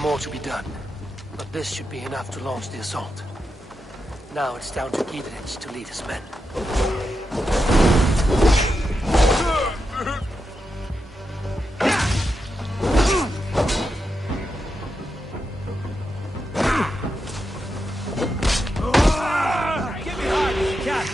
More to be done, but this should be enough to launch the assault. Now it's down to Giedrich to lead his men. Get behind if you can.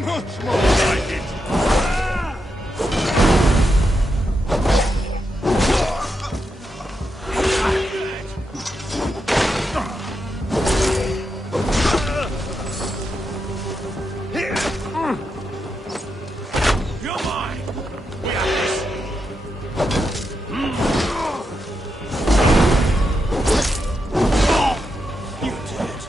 Much more like it. You're mine. We got this. You did.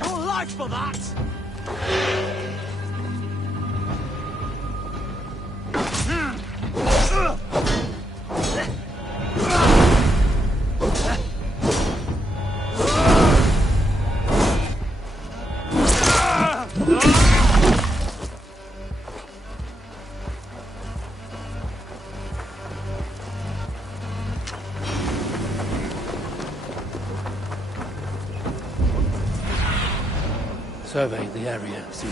Your life for that. Survey the area, see.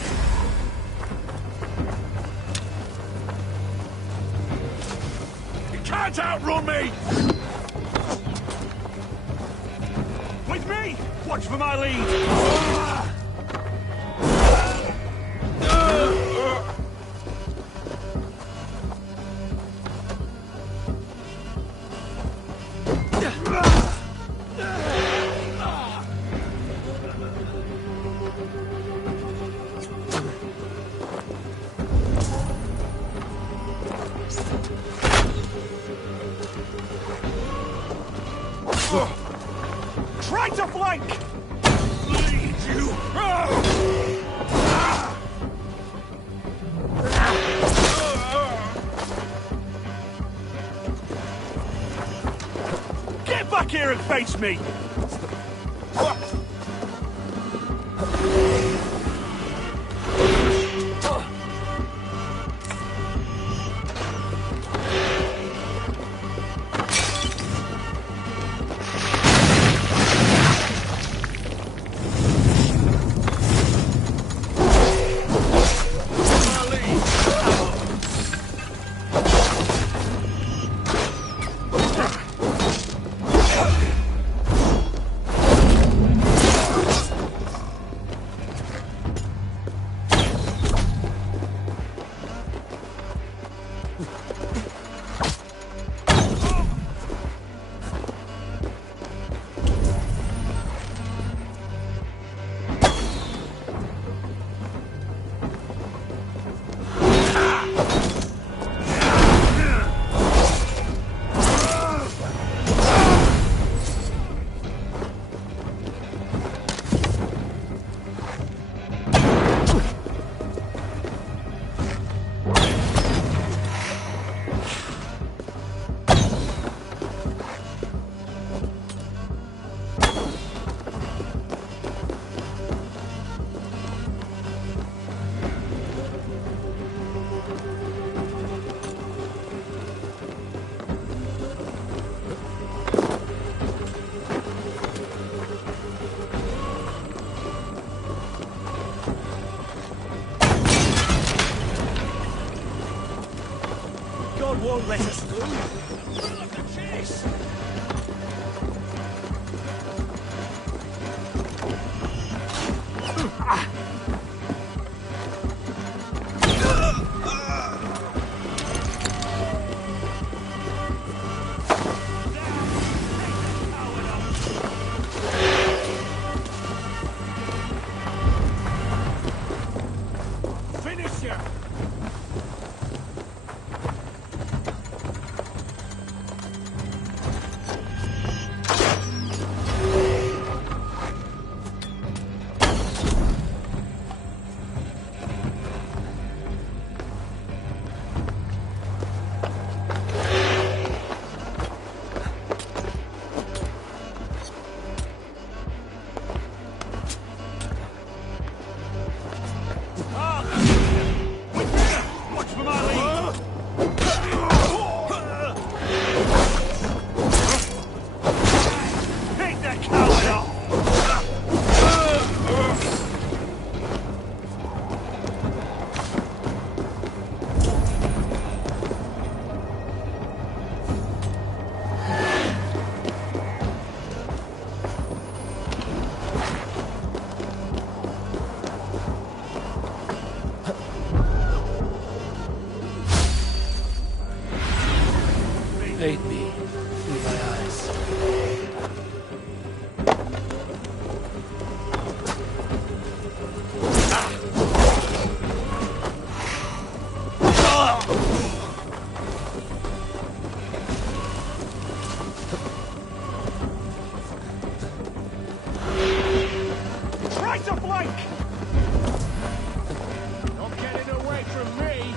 You can't outrun me! With me! Watch for my lead! Try to flank! Lead you! Get back here and face me! God won't let us through. Run like a chase! Finish ya! Watch for my lead! Take that coward off! Aid me through my eyes. Try to flank! Not getting away from me!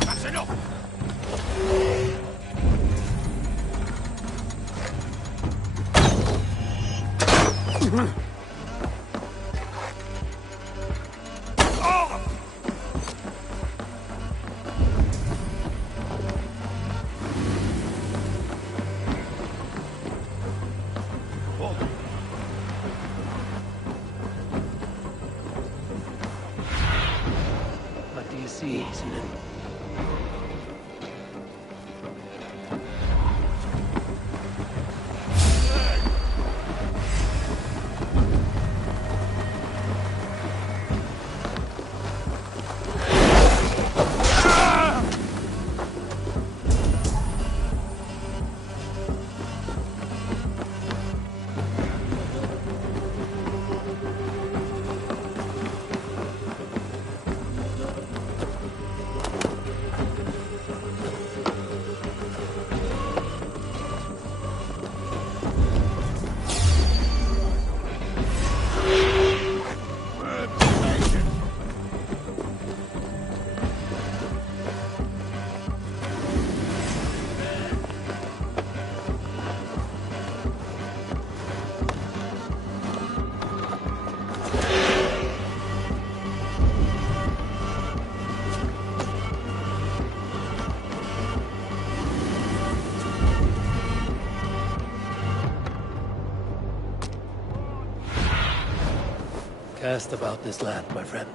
That's enough! What do you see, Sinan? Cast about this land, my friend.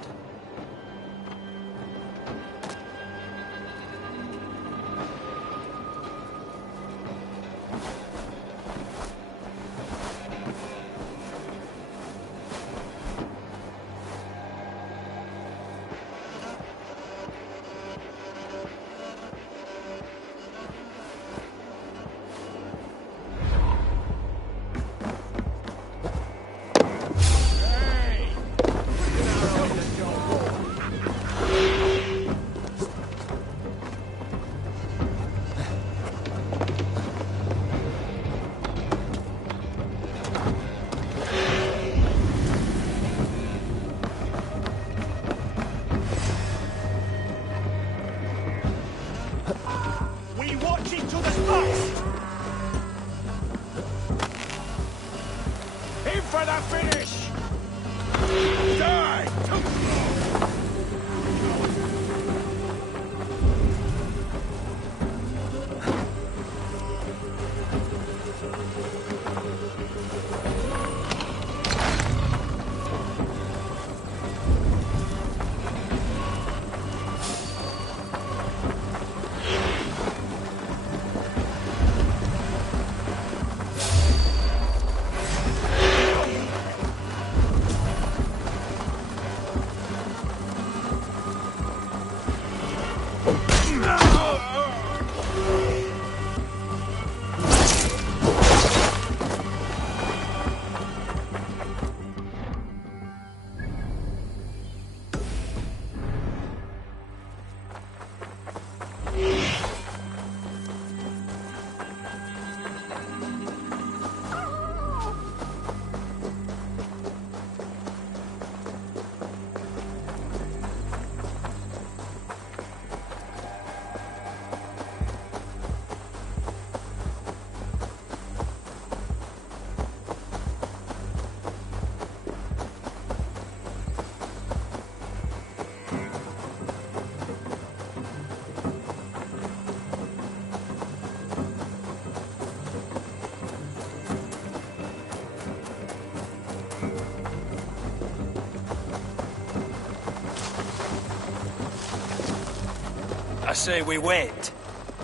I say we wait.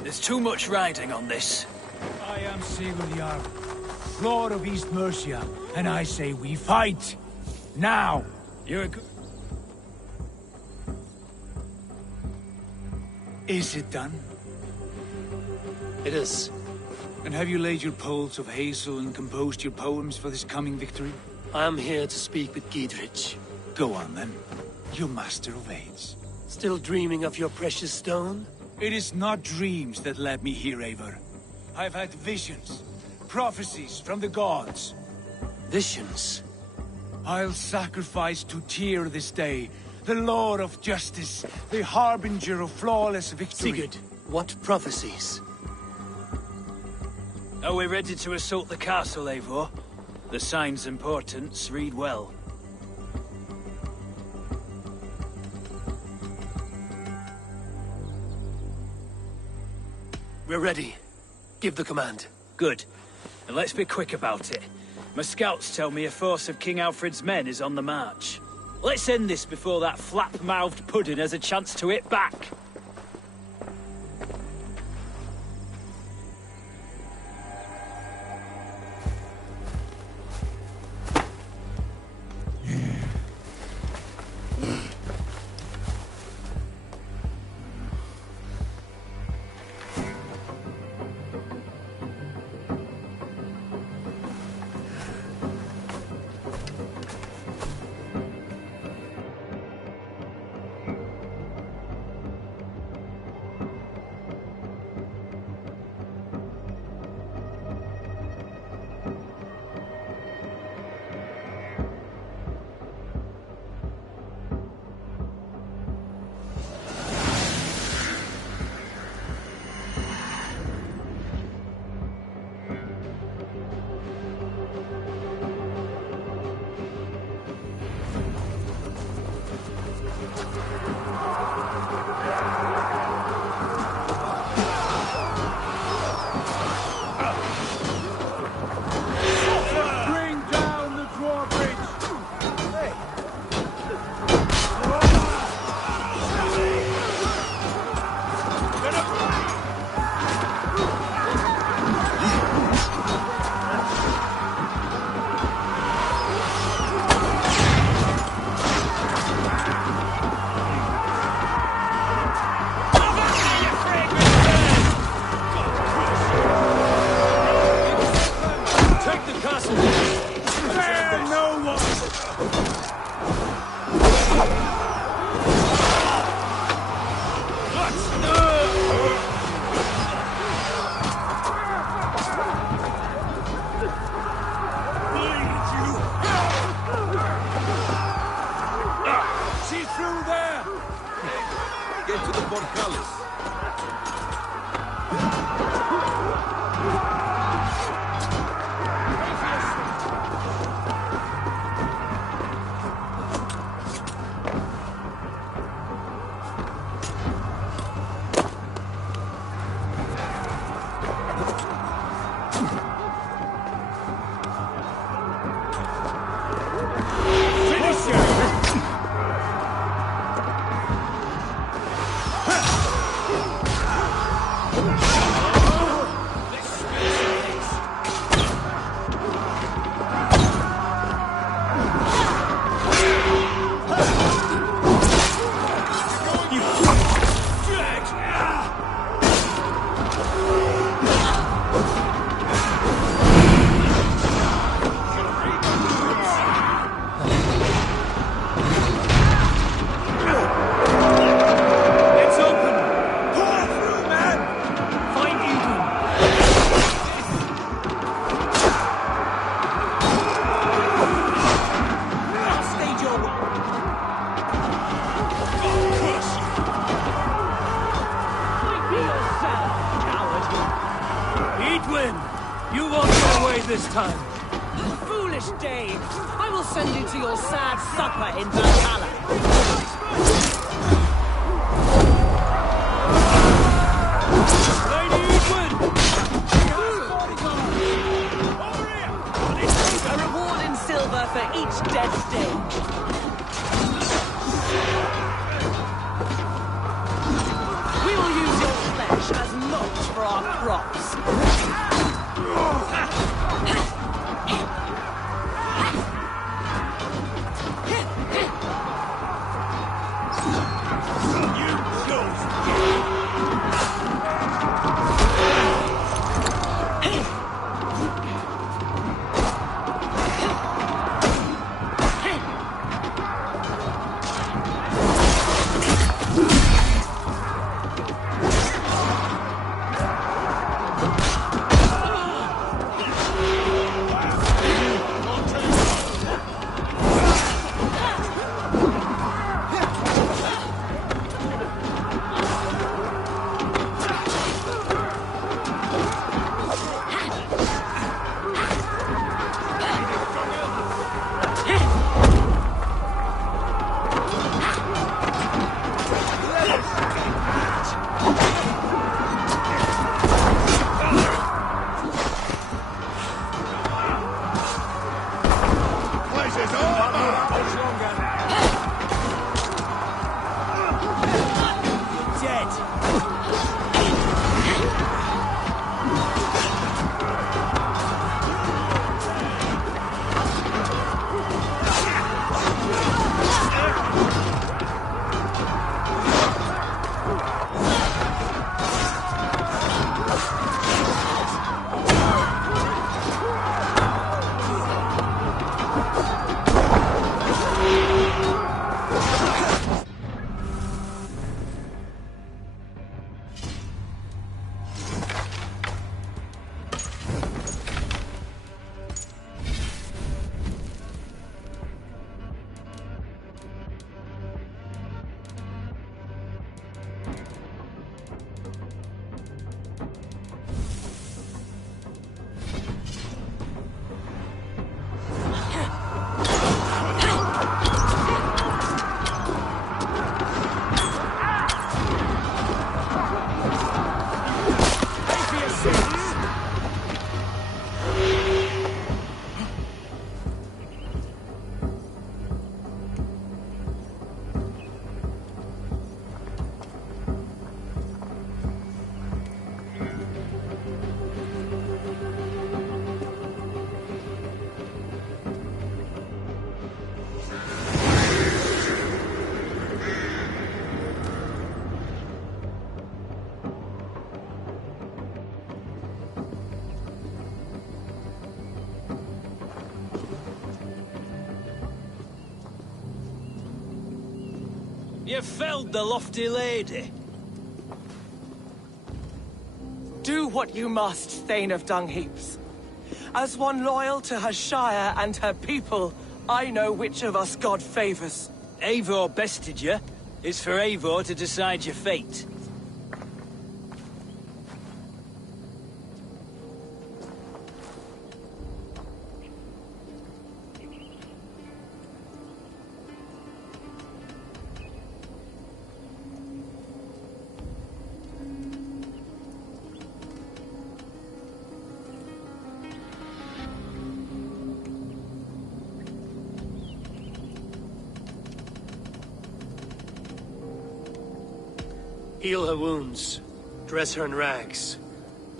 There's too much riding on this. I am Sigurd Jarl, Lord of East Mercia, and I say we fight! Now! You're a Is it done? It is. And have you laid your poles of hazel and composed your poems for this coming victory? I am here to speak with Giedrich. Go on then, you master of aids. Still dreaming of your precious stone? It is not dreams that led me here, Eivor. I've had visions, prophecies from the gods. Visions? I'll sacrifice to Tyr this day, the Lord of Justice, the harbinger of flawless victory. Sigurd, what prophecies? Are we ready to assault the castle, Eivor? The sign's importance, read well. We're ready. Give the command. Good. And let's be quick about it. My scouts tell me a force of King Alfred's men is on the march. Let's end this before that flap-mouthed pudding has a chance to hit back. castle! Spare no one! She's through there! Get to the portcullis. You won't get away this time! Foolish Dane! I will send you to your sad supper in Valhalla! Lady Edwin! A reward in silver for each dead Dane. We will use your flesh as mulch for our crops. You felled the lofty lady. Do what you must, Thane of Dungheaps. As one loyal to her shire and her people, I know which of us God favors. Eivor bested you. It's for Eivor to decide your fate. Heal her wounds, dress her in rags,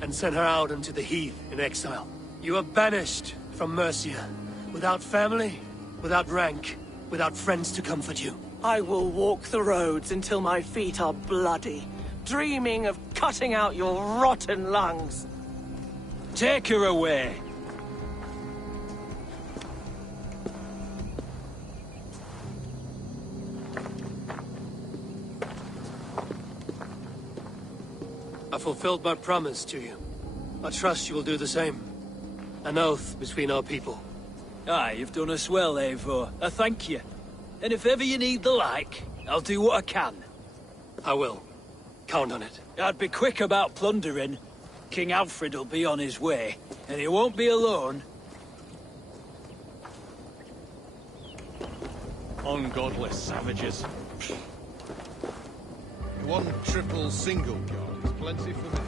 and send her out into the heath in exile. You are banished from Mercia, without family, without rank, without friends to comfort you. I will walk the roads until my feet are bloody, dreaming of cutting out your rotten lungs. Take her away. I fulfilled my promise to you. I trust you will do the same. An oath between our people. Aye, you've done us well, Eivor. I thank you. And if ever you need the like, I'll do what I can. I will. Count on it. I'd be quick about plundering. King Alfred will be on his way, and he won't be alone. Ungodless savages. One triple single guard is plenty for me.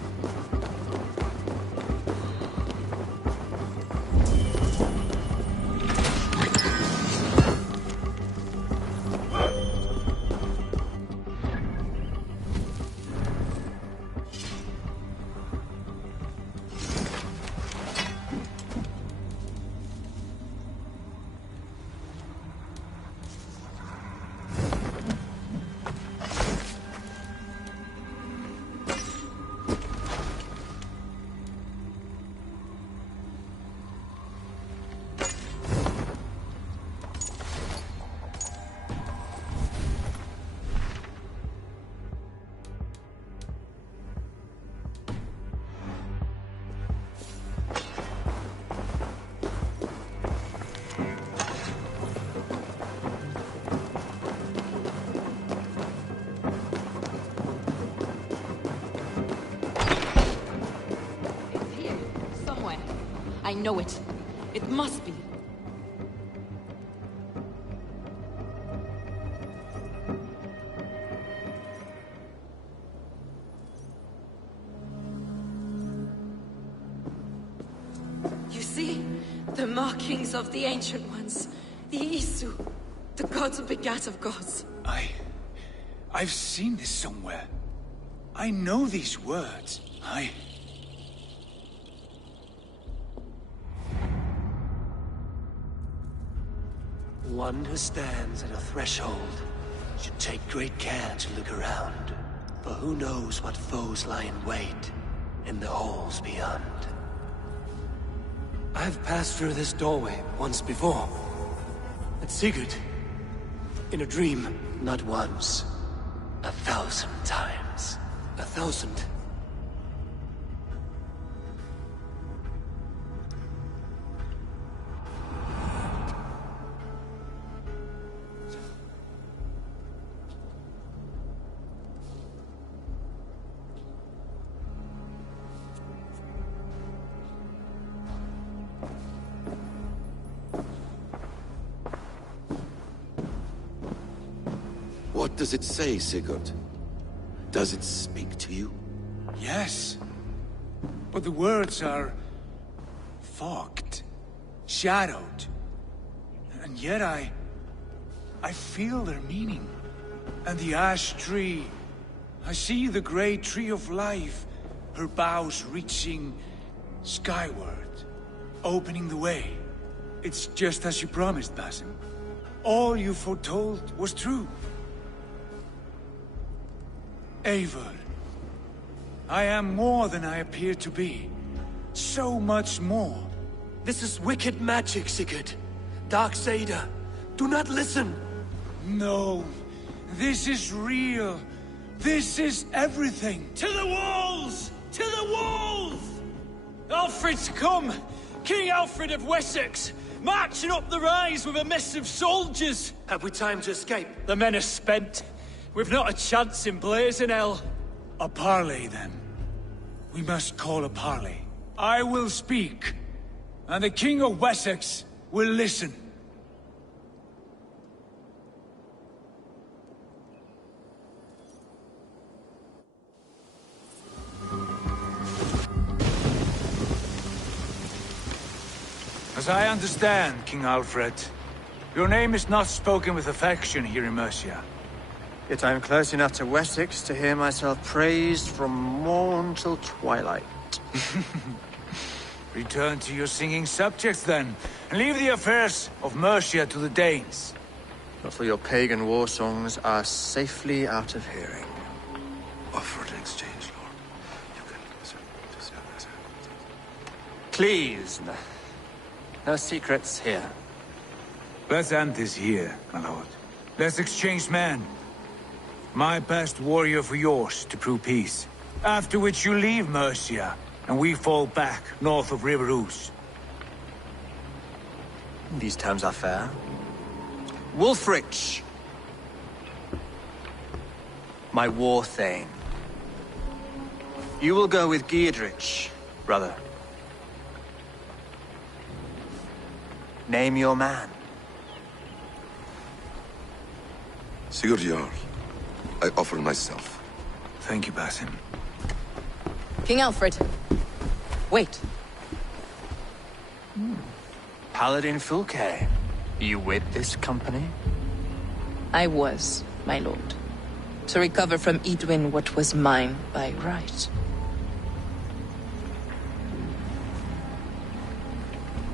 I know it. It must be. You see? The markings of the Ancient Ones. The Isu. The gods begat of gods. I've seen this somewhere. I know these words. One who stands at a threshold should take great care to look around, for who knows what foes lie in wait in the halls beyond. I've passed through this doorway once before. At Sigurd. In a dream. Not once. 1,000 times. 1,000. What does it say, Sigurd? Does it speak to you? Yes. But the words are fogged, shadowed. And yet I feel their meaning. And the ash tree, I see the great tree of life, her boughs reaching skyward, opening the way. It's just as you promised, Basim. All you foretold was true. Eivor, I am more than I appear to be. So much more. This is wicked magic, Sigurd. Dark Seder. Do not listen. No. This is real. This is everything. To the walls! To the walls! Alfred's come! King Alfred of Wessex! Marching up the rise with a mess of soldiers! Have we time to escape? The men are spent. We've not a chance in blazing hell. A parley, then. We must call a parley. I will speak, and the King of Wessex will listen. As I understand, King Alfred, your name is not spoken with affection here in Mercia. Yet I am close enough to Wessex to hear myself praised from morn till twilight. Return to your singing subjects, then, and leave the affairs of Mercia to the Danes. But for your pagan war songs are safely out of hearing. Offer an exchange, Lord. You can... Please, no secrets here. Let's end this here, my lord. Let's exchange men. My best warrior for yours to prove peace. After which you leave Mercia, and we fall back north of River Ouse. These terms are fair. Wulfrich! My war thane. You will go with Giedrich, brother. Name your man. Sigurd Jarl, I offer myself. Thank you, Basim. King Alfred. Wait. Paladin Fulke. You with this company? I was, my lord. To recover from Edwin what was mine by right.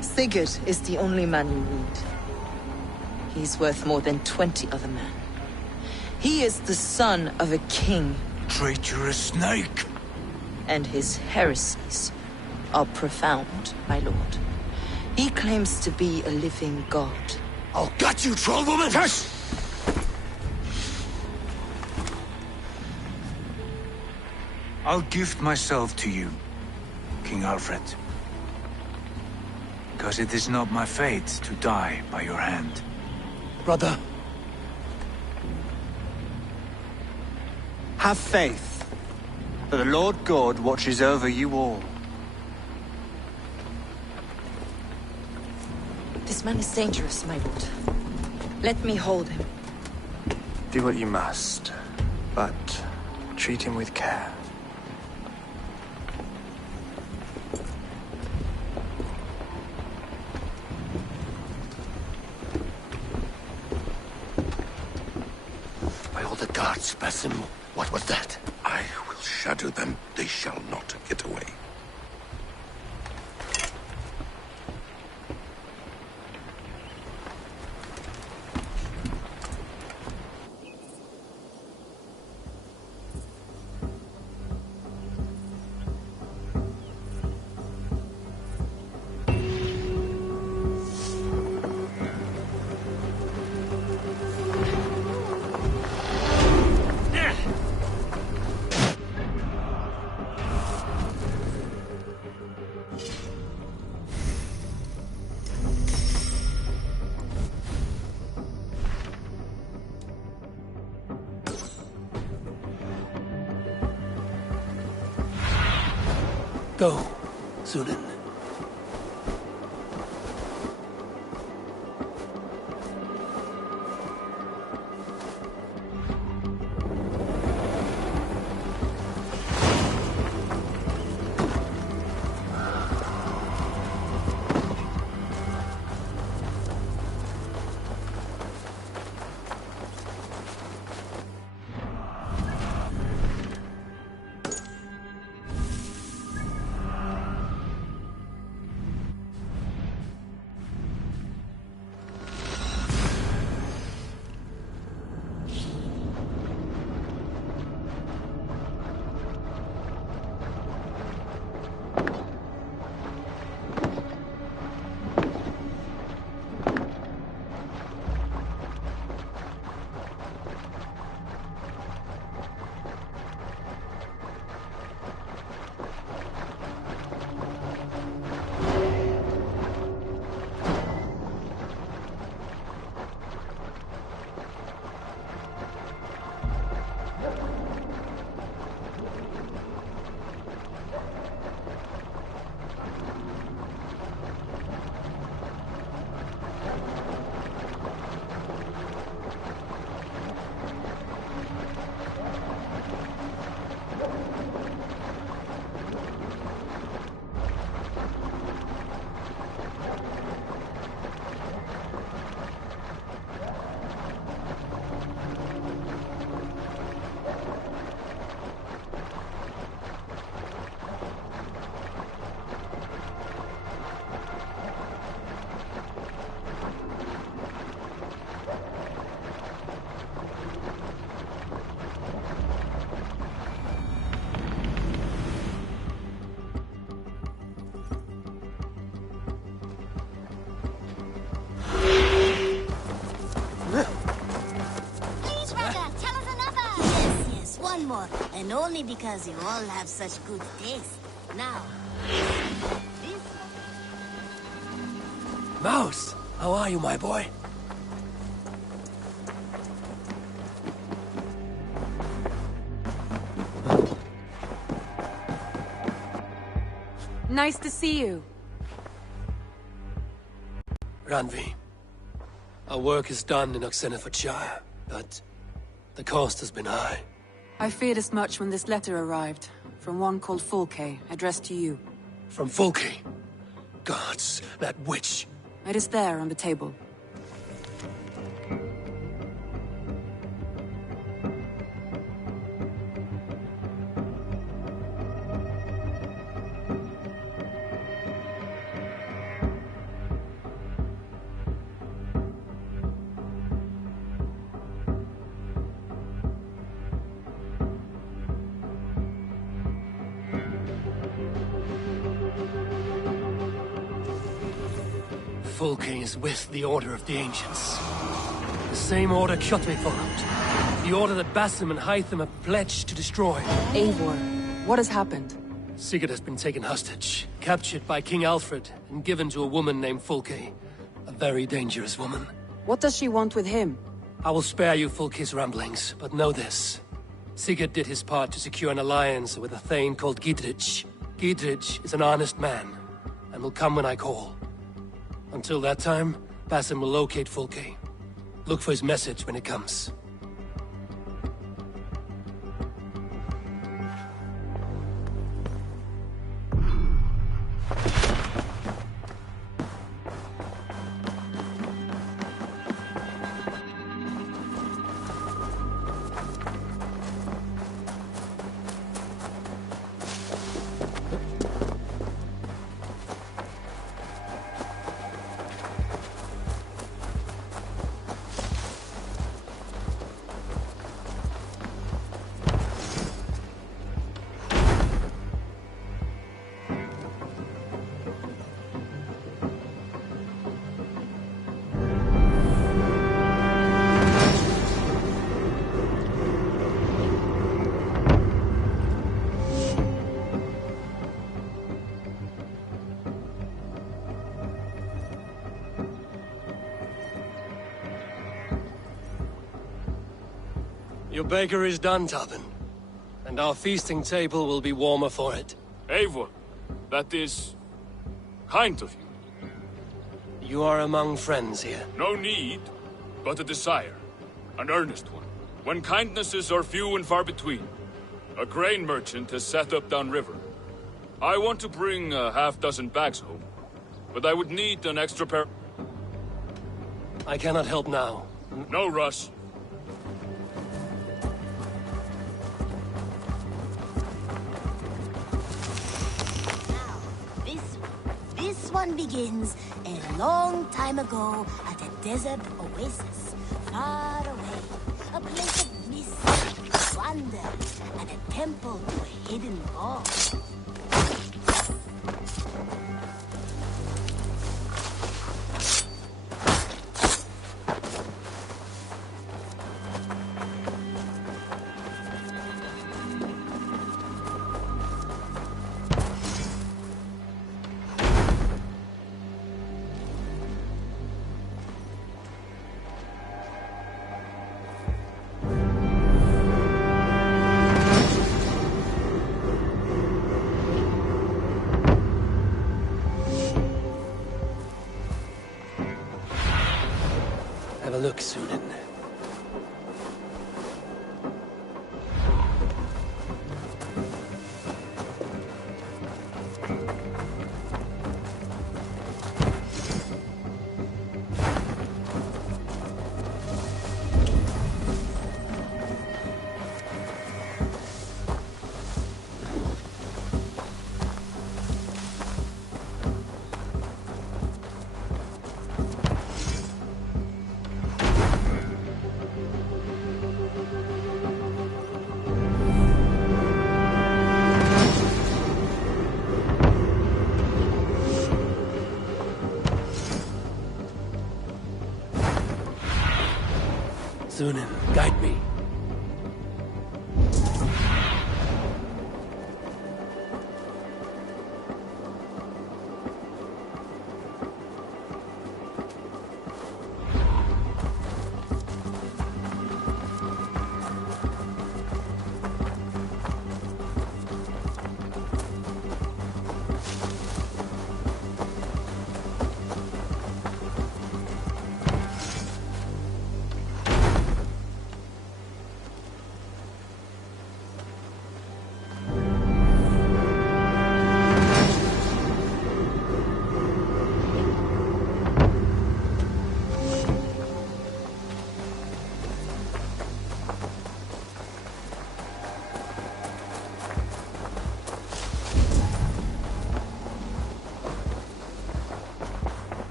Sigurd is the only man you need. He's worth more than 20 other men. He is the son of a king. Traitorous snake! And his heresies are profound, my lord. He claims to be a living god. I'll gut you, troll woman! Hush! I'll gift myself to you, King Alfred. Because it is not my fate to die by your hand. Brother. Have faith that the Lord God watches over you all. This man is dangerous, my lord. Let me hold him. Do what you must, but treat him with care. By all the gods, Basim, what was that? I will shatter them. They shall not get away. Go, Zulin. And only because you all have such good taste. Now, this... Mouse, how are you, my boy? Nice to see you. Ranvi, our work is done in Oxenfordshire, but the cost has been high. I feared as much when this letter arrived, from one called Fulke, addressed to you. From Fulke? Gods, that witch! It is there on the table. Fulke is with the Order of the Ancients. The same order Kjotve followed. The order that Basim and Hytham have pledged to destroy. Eivor, what has happened? Sigurd has been taken hostage, captured by King Alfred, and given to a woman named Fulke. A very dangerous woman. What does she want with him? I will spare you Fulke's ramblings, but know this. Sigurd did his part to secure an alliance with a thane called Gidrich. Gidrich is an honest man, and will come when I call. Until that time, Basim will locate Fulke. Look for his message when it comes. Your baker is done, Tavin. And our feasting table will be warmer for it. Eivor, that is... kind of you. You are among friends here. No need, but a desire. An earnest one. When kindnesses are few and far between. A grain merchant has set up downriver. I want to bring a half-dozen bags home, but I would need an extra pair... I cannot help now. No rush. This one begins a long time ago at a desert oasis, far away. A place of mist, wonder, and a temple to a hidden god. Have a look, Sunan. Sunan, guide me.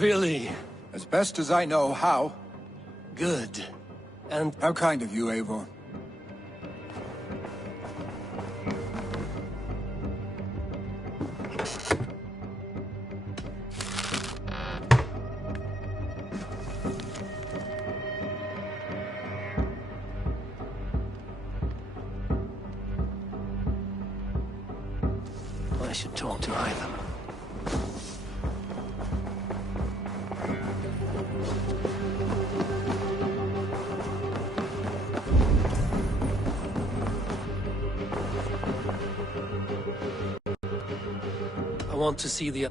Really? As best as I know how. Good. And how kind of you, Eivor. I should talk to Ivan. I want to see the...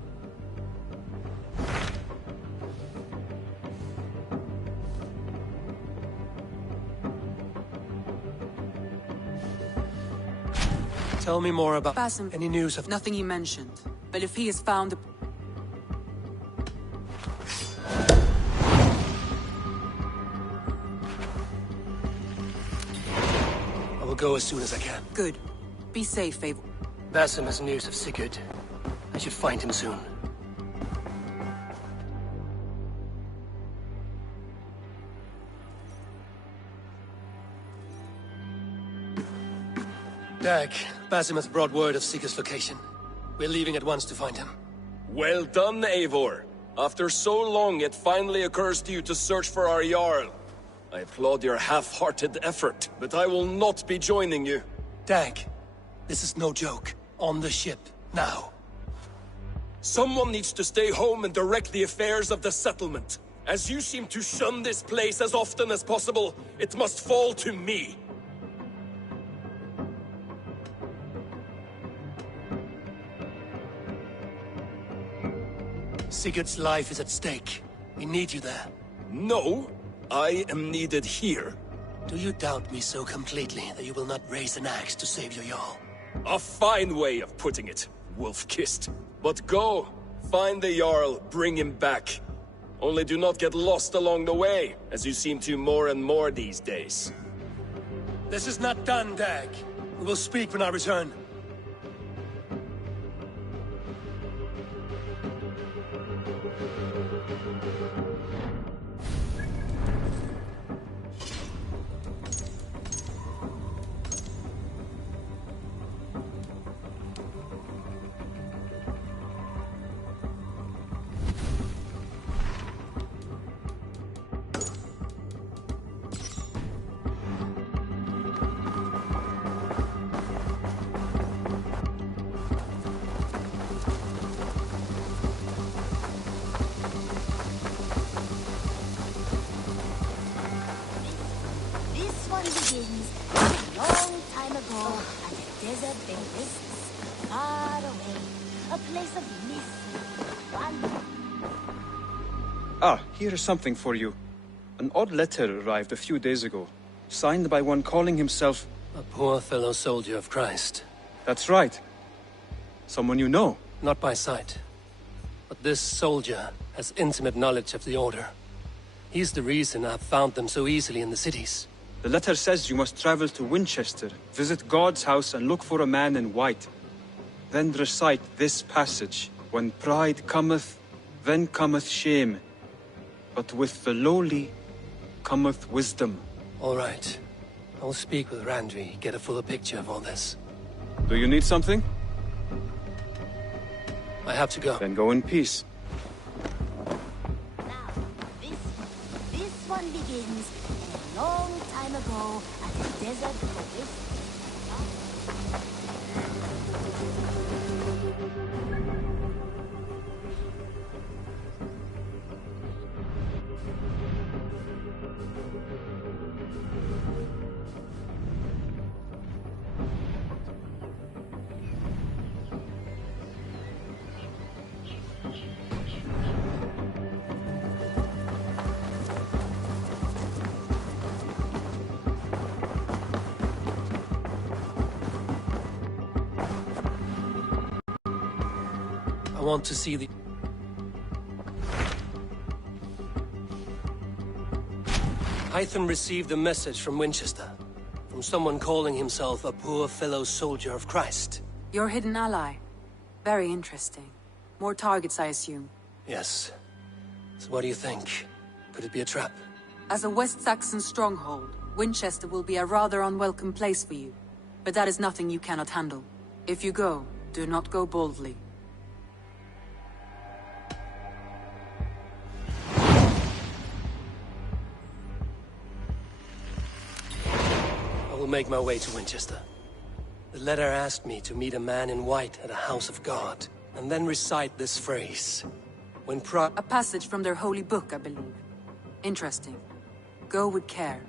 Tell me more about... Basim. Any news of... Nothing you mentioned. But if he has found the... I will go as soon as I can. Good. Be safe, Eivor. Basim has news of Sigurd. I should find him soon. Dag, Basim has brought word of Sigurd's location. We're leaving at once to find him. Well done, Eivor. After so long, it finally occurs to you to search for our Jarl. I applaud your half-hearted effort, but I will not be joining you. Dag, this is no joke. On the ship, now. Someone needs to stay home and direct the affairs of the settlement. As you seem to shun this place as often as possible, it must fall to me. Sigurd's life is at stake. We need you there. No, I am needed here. Do you doubt me so completely that you will not raise an axe to save your Jarl? A fine way of putting it, wolf-kissed. But go, find the Jarl, bring him back. Only do not get lost along the way, as you seem to more and more these days. This is not done, Dag. We will speak when I return. Begins a long time ago at a desert oasis, far away, a place of mystery, wonder. Ah, here is something for you. An odd letter arrived a few days ago, signed by one calling himself... A poor fellow soldier of Christ. That's right. Someone you know. Not by sight. But this soldier has intimate knowledge of the Order. He's the reason I've found them so easily in the cities. The letter says you must travel to Winchester, visit God's house and look for a man in white. Then recite this passage. When pride cometh, then cometh shame. But with the lowly cometh wisdom. All right. I will speak with Randvi, get a fuller picture of all this. Do you need something? I have to go. Then go in peace. Now, this one begins a long time ago at a desert oasis. I want to see the... Hytham received a message from Winchester. From someone calling himself a poor fellow soldier of Christ. Your hidden ally. Very interesting. More targets, I assume. Yes. So what do you think? Could it be a trap? As a West Saxon stronghold, Winchester will be a rather unwelcome place for you. But that is nothing you cannot handle. If you go, do not go boldly. I will make my way to Winchester. The letter asked me to meet a man in white at a house of God, and then recite this phrase. When a passage from their holy book, I believe. Interesting. Go with care.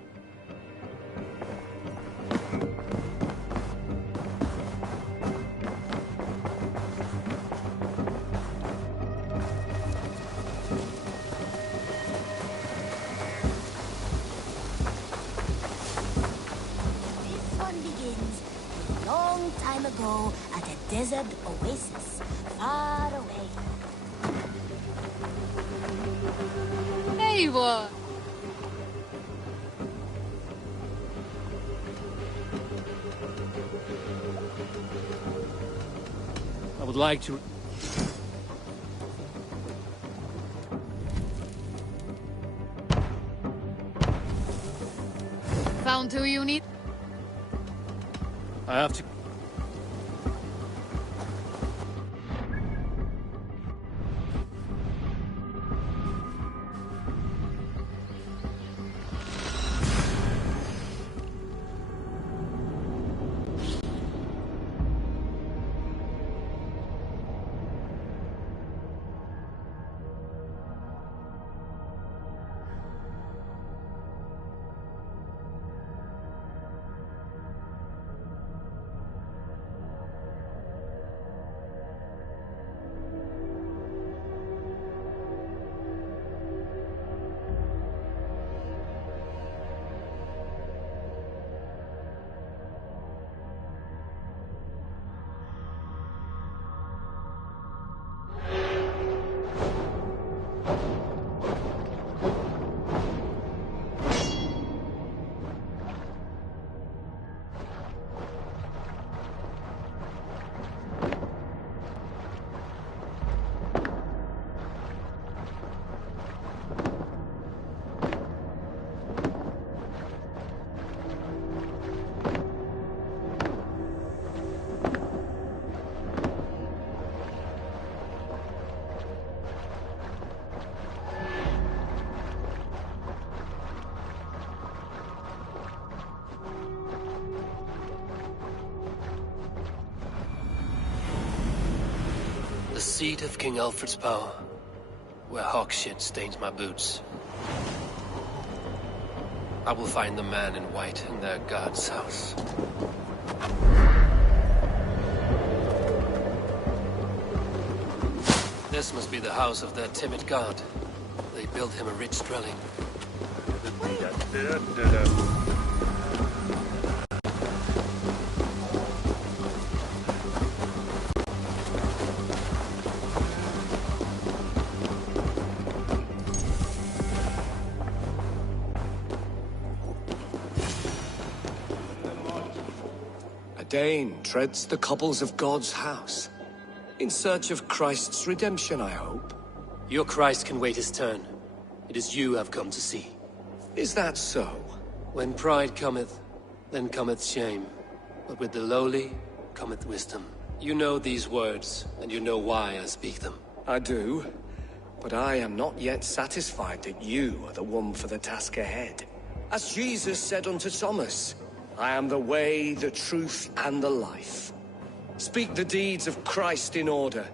Time ago at a desert oasis far away. Eivor! I would like to... Found who you need? I have to... The seat of King Alfred's power, where hawk shit stains my boots. I will find the man in white in their god's house. This must be the house of their timid god. They built him a rich dwelling. A Dane treads the cobbles of God's house. In search of Christ's redemption, I hope. Your Christ can wait his turn. It is you I've come to see. Is that so? When pride cometh, then cometh shame. But with the lowly cometh wisdom. You know these words, and you know why I speak them. I do. But I am not yet satisfied that you are the one for the task ahead. As Jesus said unto Thomas, I am the way, the truth, and the life. Speak the deeds of Christ in order.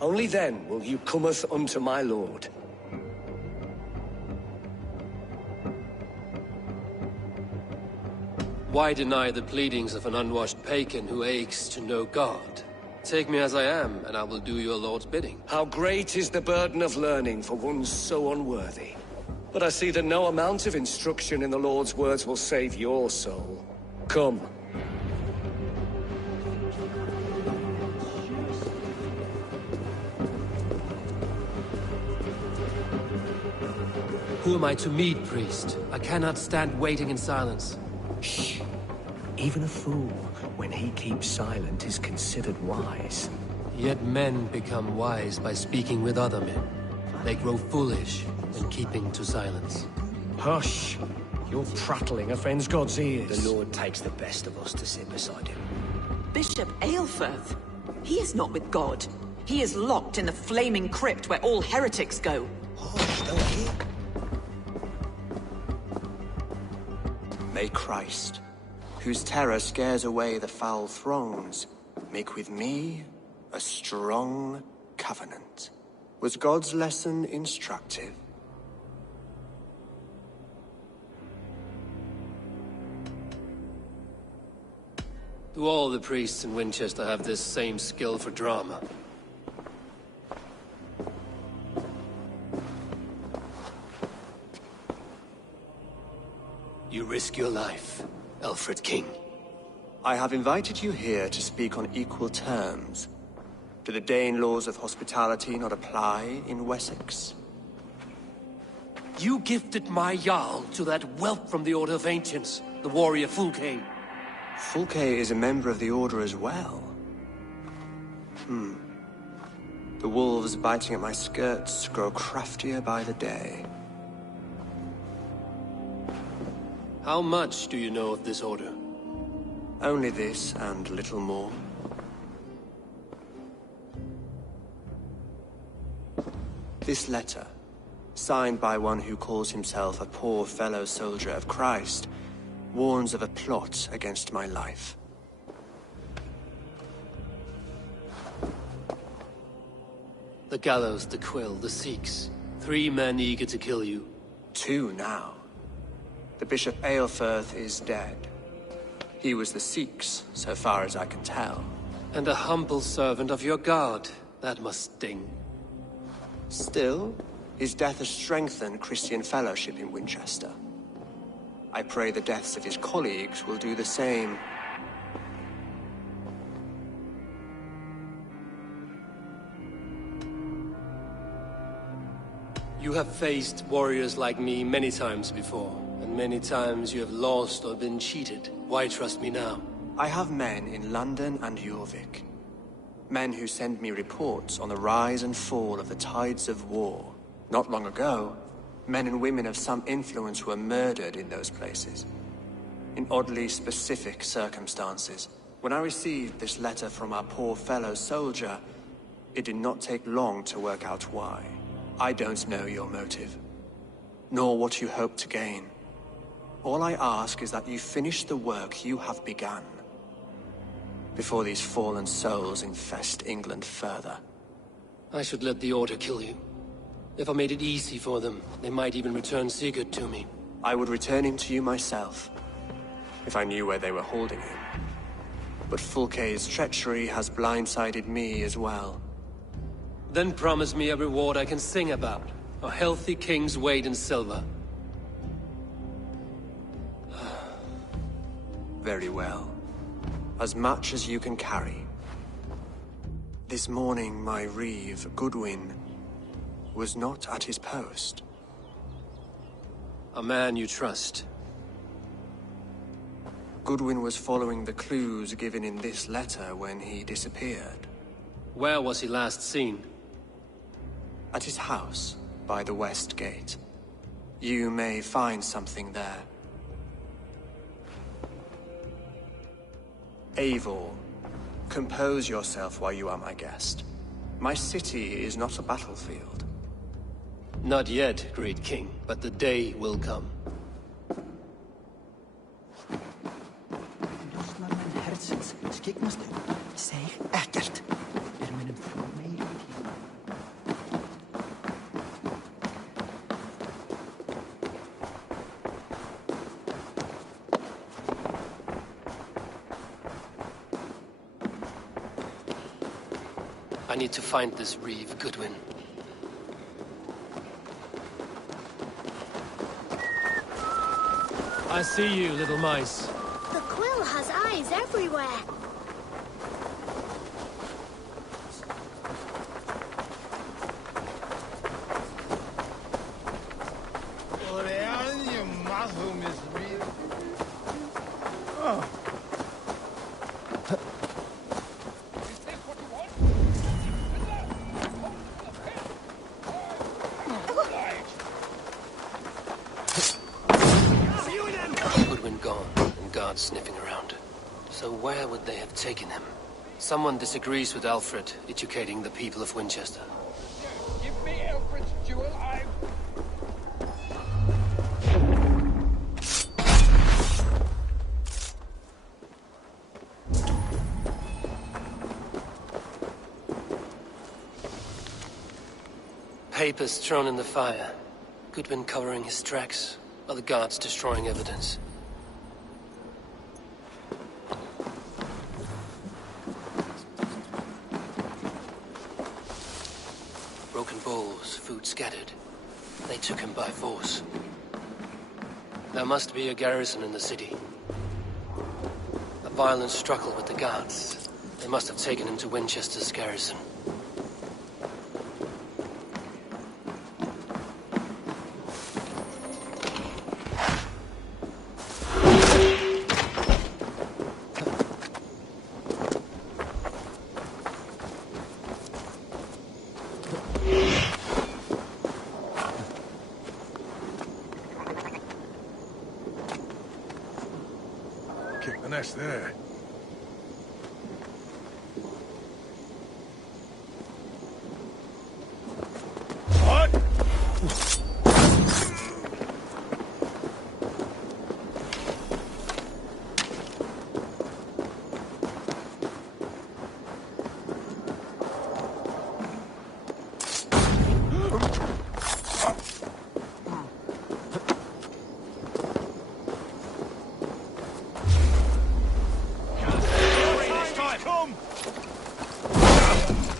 Only then will you cometh unto my Lord. Why deny the pleadings of an unwashed pagan who aches to know God? Take me as I am, and I will do your Lord's bidding. How great is the burden of learning for one so unworthy. But I see that no amount of instruction in the Lord's words will save your soul. Come. Who am I to meet, priest? I cannot stand waiting in silence. Shh. Even a fool, when he keeps silent, is considered wise. Yet men become wise by speaking with other men. They grow foolish when keeping to silence. Hush! Your prattling offends God's ears. The Lord takes the best of us to sit beside him. Bishop Aelfirth? He is not with God. He is locked in the flaming crypt where all heretics go. May Christ, whose terror scares away the foul throngs, make with me a strong covenant. Was God's lesson instructive? Do all the priests in Winchester have this same skill for drama? You risk your life, Alfred King. I have invited you here to speak on equal terms. Do the Dane laws of hospitality not apply in Wessex? You gifted my Jarl to that whelp from the Order of Ancients, the warrior Fulke. Fulke is a member of the Order as well. The wolves biting at my skirts grow craftier by the day. How much do you know of this order? Only this and little more. This letter, signed by one who calls himself a poor fellow soldier of Christ, warns of a plot against my life. The gallows, the quill, the Sikhs. 3 men eager to kill you. 2 now. The Bishop Aelfirth is dead. He was the Sikhs, so far as I can tell. And a humble servant of your god. That must sting. Still, his death has strengthened Christian fellowship in Winchester. I pray the deaths of his colleagues will do the same. You have faced warriors like me many times before, and many times you have lost or been cheated. Why trust me now? I have men in London and Jorvik. Men who send me reports on the rise and fall of the tides of war. Not long ago, men and women of some influence were murdered in those places. In oddly specific circumstances. When I received this letter from our poor fellow soldier, it did not take long to work out why. I don't know your motive, nor what you hope to gain. All I ask is that you finish the work you have begun, before these fallen souls infest England further. I should let the Order kill you. If I made it easy for them, they might even return Sigurd to me. I would return him to you myself, if I knew where they were holding him. But Fulke's treachery has blindsided me as well. Then promise me a reward I can sing about. A healthy king's weight in silver. Very well. As much as you can carry. This morning, my reeve, Goodwin, was not at his post. A man you trust. Goodwin was following the clues given in this letter when he disappeared. Where was he last seen? At his house, by the west gate. You may find something there. Eivor, compose yourself while you are my guest. My city is not a battlefield. Not yet, great king, but the day will come. I need to find this reeve, Goodwin. I see you, little mice. The quill has eyes everywhere. guards sniffing around. So where would they have taken him? Someone disagrees with Alfred, educating the people of Winchester. Give me Alfred's jewel, Papers thrown in the fire. Goodwin covering his tracks, while the guards destroying evidence. Broken bowls, food scattered. They took him by force. There must be a garrison in the city. A violent struggle with the guards. They must have taken him to Winchester's garrison. Kick the nest there.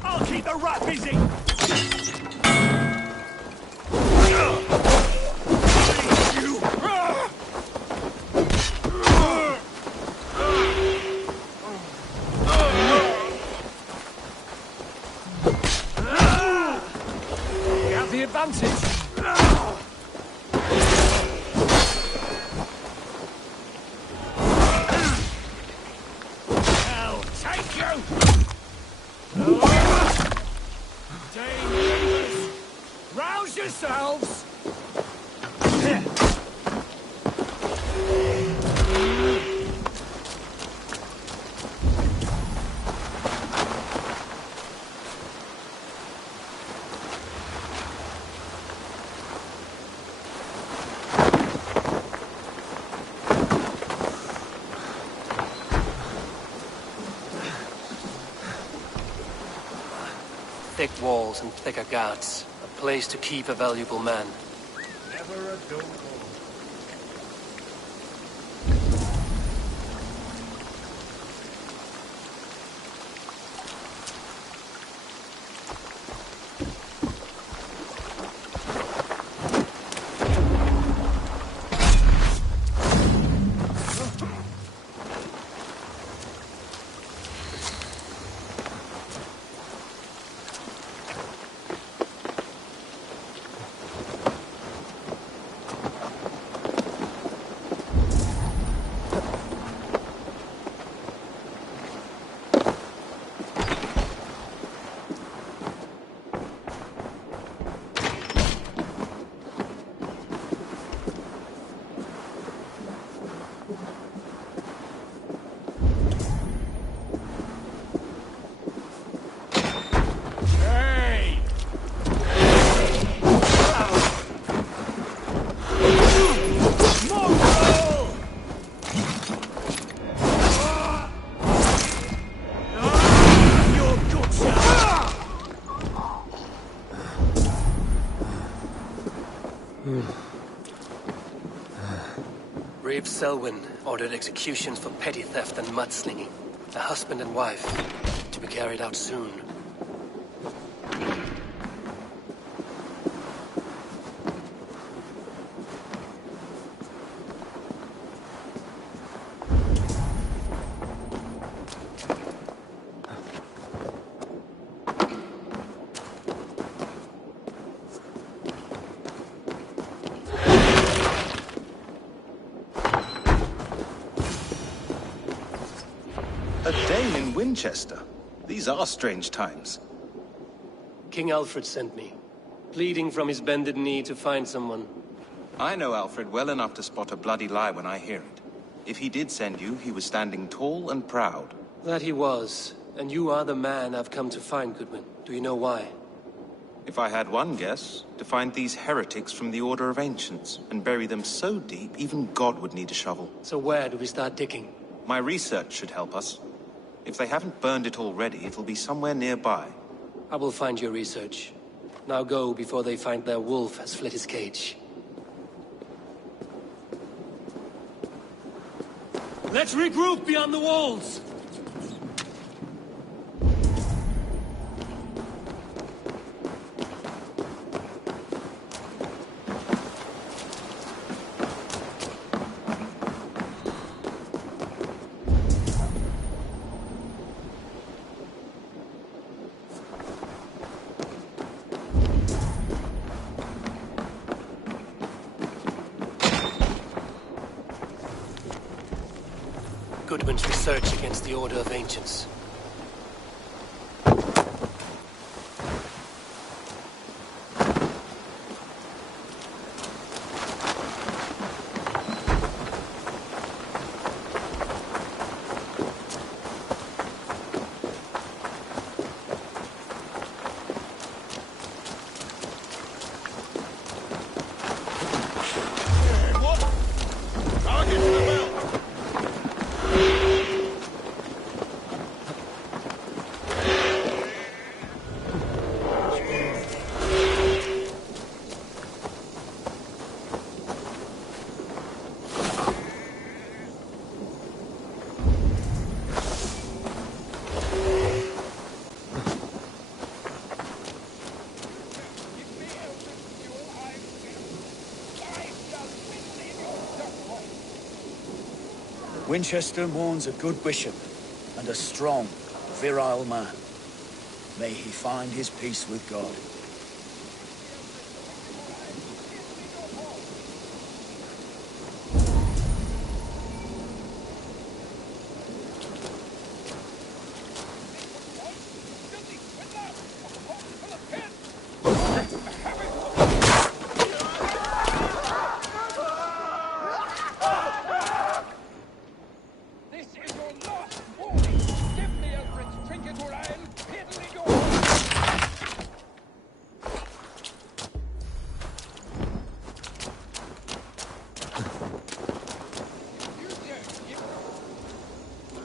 I'll keep the rat busy! We have the advantage! I'll take you! Dangerous! Rouse yourselves! Thick walls and thicker guards. A place to keep a valuable man. Never a dull moment. Reeve Selwyn ordered executions for petty theft and mudslinging. A husband and wife, to be carried out soon. A Dane in Winchester. These are strange times. King Alfred sent me, pleading from his bended knee to find someone. I know Alfred well enough to spot a bloody lie when I hear it. If he did send you, he was standing tall and proud. That he was. And you are the man I've come to find, Goodwin. Do you know why? If I had one guess, to find these heretics from the Order of Ancients, and bury them so deep, even God would need a shovel. So where do we start digging? My research should help us. If they haven't burned it already, it'll be somewhere nearby. I will find your research. Now go before they find their wolf has fled his cage. Let's regroup beyond the walls! Goodwin's research against the Order of Ancients. Winchester mourns a good bishop and a strong, virile man. May he find his peace with God.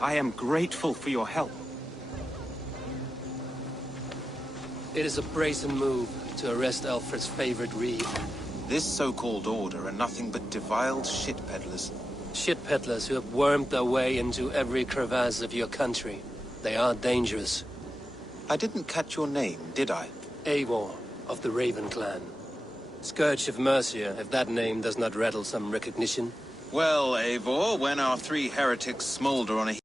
I am grateful for your help. It is a brazen move to arrest Alfred's favorite reeve. This so-called order are nothing but defiled shit peddlers. Shit peddlers who have wormed their way into every crevasse of your country. They are dangerous. I didn't catch your name, did I? Eivor, of the Raven clan. Scourge of Mercia, if that name does not rattle some recognition. Well, Eivor, when our three heretics smolder on a